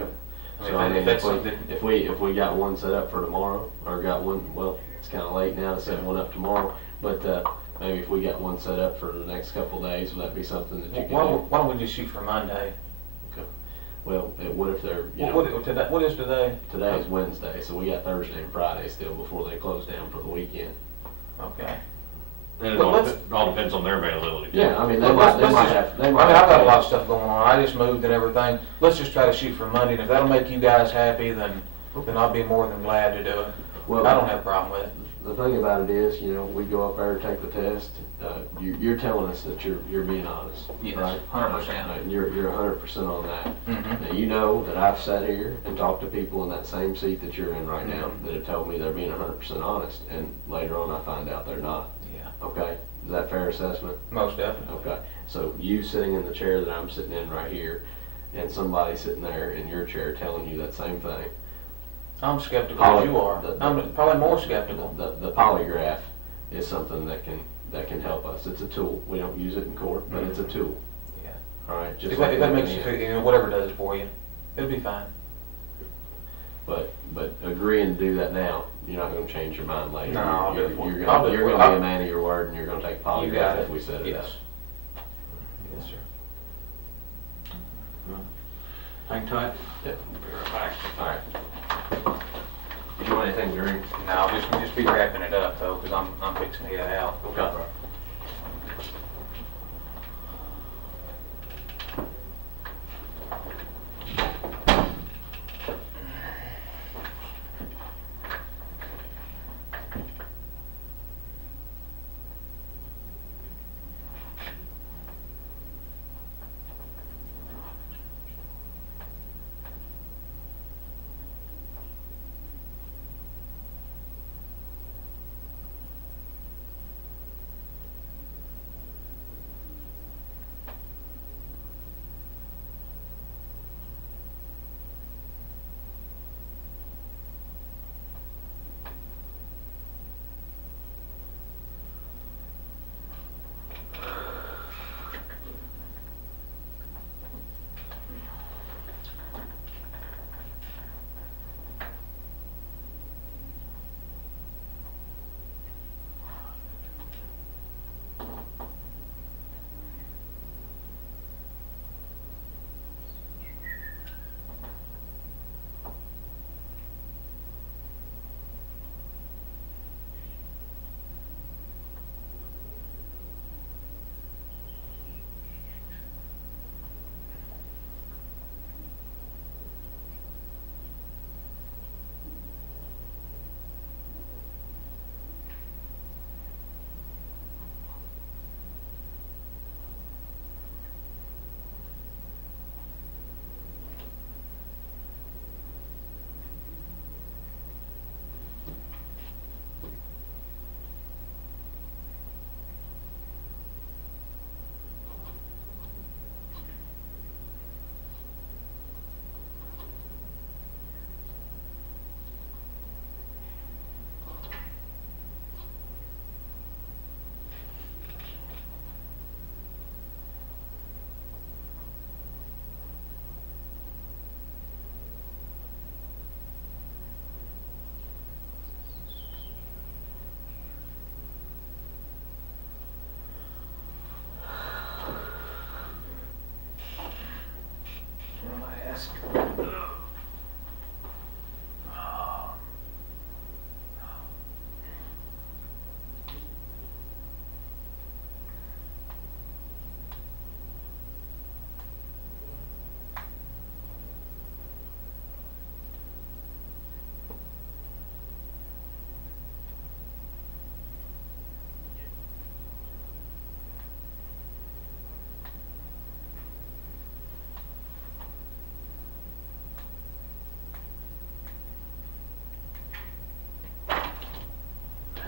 So I mean, if that's something, if we got one set up for tomorrow, or got one, well, it's kind of late now to set one up tomorrow, but maybe if we got one set up for the next couple of days, would that be something that you could do? why don't we just shoot for Monday? Okay. Well, what if they're, you know, What is today? today is Wednesday, so we got Thursday and Friday still before they close down for the weekend. Okay. it Well, all depends on their availability. Yeah, I mean, they Well, might let's have, I mean, I've got a lot of stuff going on. I just moved and everything. Let's just try to shoot for Monday, and if that'll make you guys happy, then I'll be more than glad to do it. Well, I don't have a problem with it. the thing about it is, you know, we go up there, take the test, you're telling us that you're being honest, Yes, right? 100%. And you're 100% on that. Mm-hmm. Now, you know that I've sat here and talked to people in that same seat that you're in right now Mhm. that have told me they're being 100% honest, and later on I find out they're not. Yeah, Okay? Is that a fair assessment? most definitely. Okay. So you sitting in the chair that I'm sitting in right here, and somebody sitting there in your chair telling you that same thing. I'm skeptical as you are. I'm probably more skeptical. The polygraph is something that can help us. It's a tool. We don't use it in court, but it's a tool. Yeah. All right. Just If like that makes you anything feel, else. you know, whatever does it for you, it'll be fine. But agreeing to do that now, you're not going to change your mind later. No, I'll do it for you. You're I'll going do it to for be you. a man of your word, and you're going to take a You got polygraph it. if we set it Yes. up. Yes, sir. Hang tight. Yep. Be right back. All right. Do you want anything to drink? No, just be wrapping it up though, because I'm fixing to get out. Okay.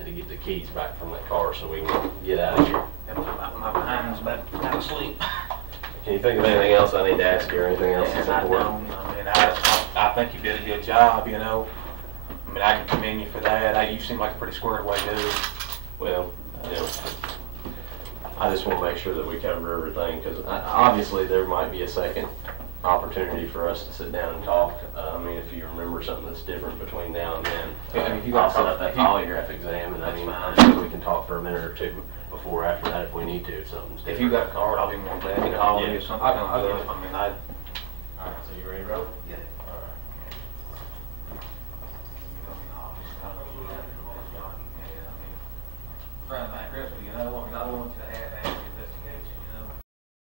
To get the keys back from that car so we can get out of here. My behind's about to sleep. Can you think of anything else I need to ask you or anything else that's And I important? don't, I mean, I think you did a good job, you know. I mean, I can commend you for that. You seem like a pretty squared away dude. Well, you know, I just want to make sure that we cover everything because obviously there might be a second opportunity for us to sit down and talk. I mean, if you remember something that's different between now and then, Yeah, I mean, if you I'll got set up that polygraph exam and I mean, I'm sure we can talk for a minute or two before or after that if we need to. If something's different. If you got a card, I'll be more glad to call you if something I'll comes get up. it. I mean,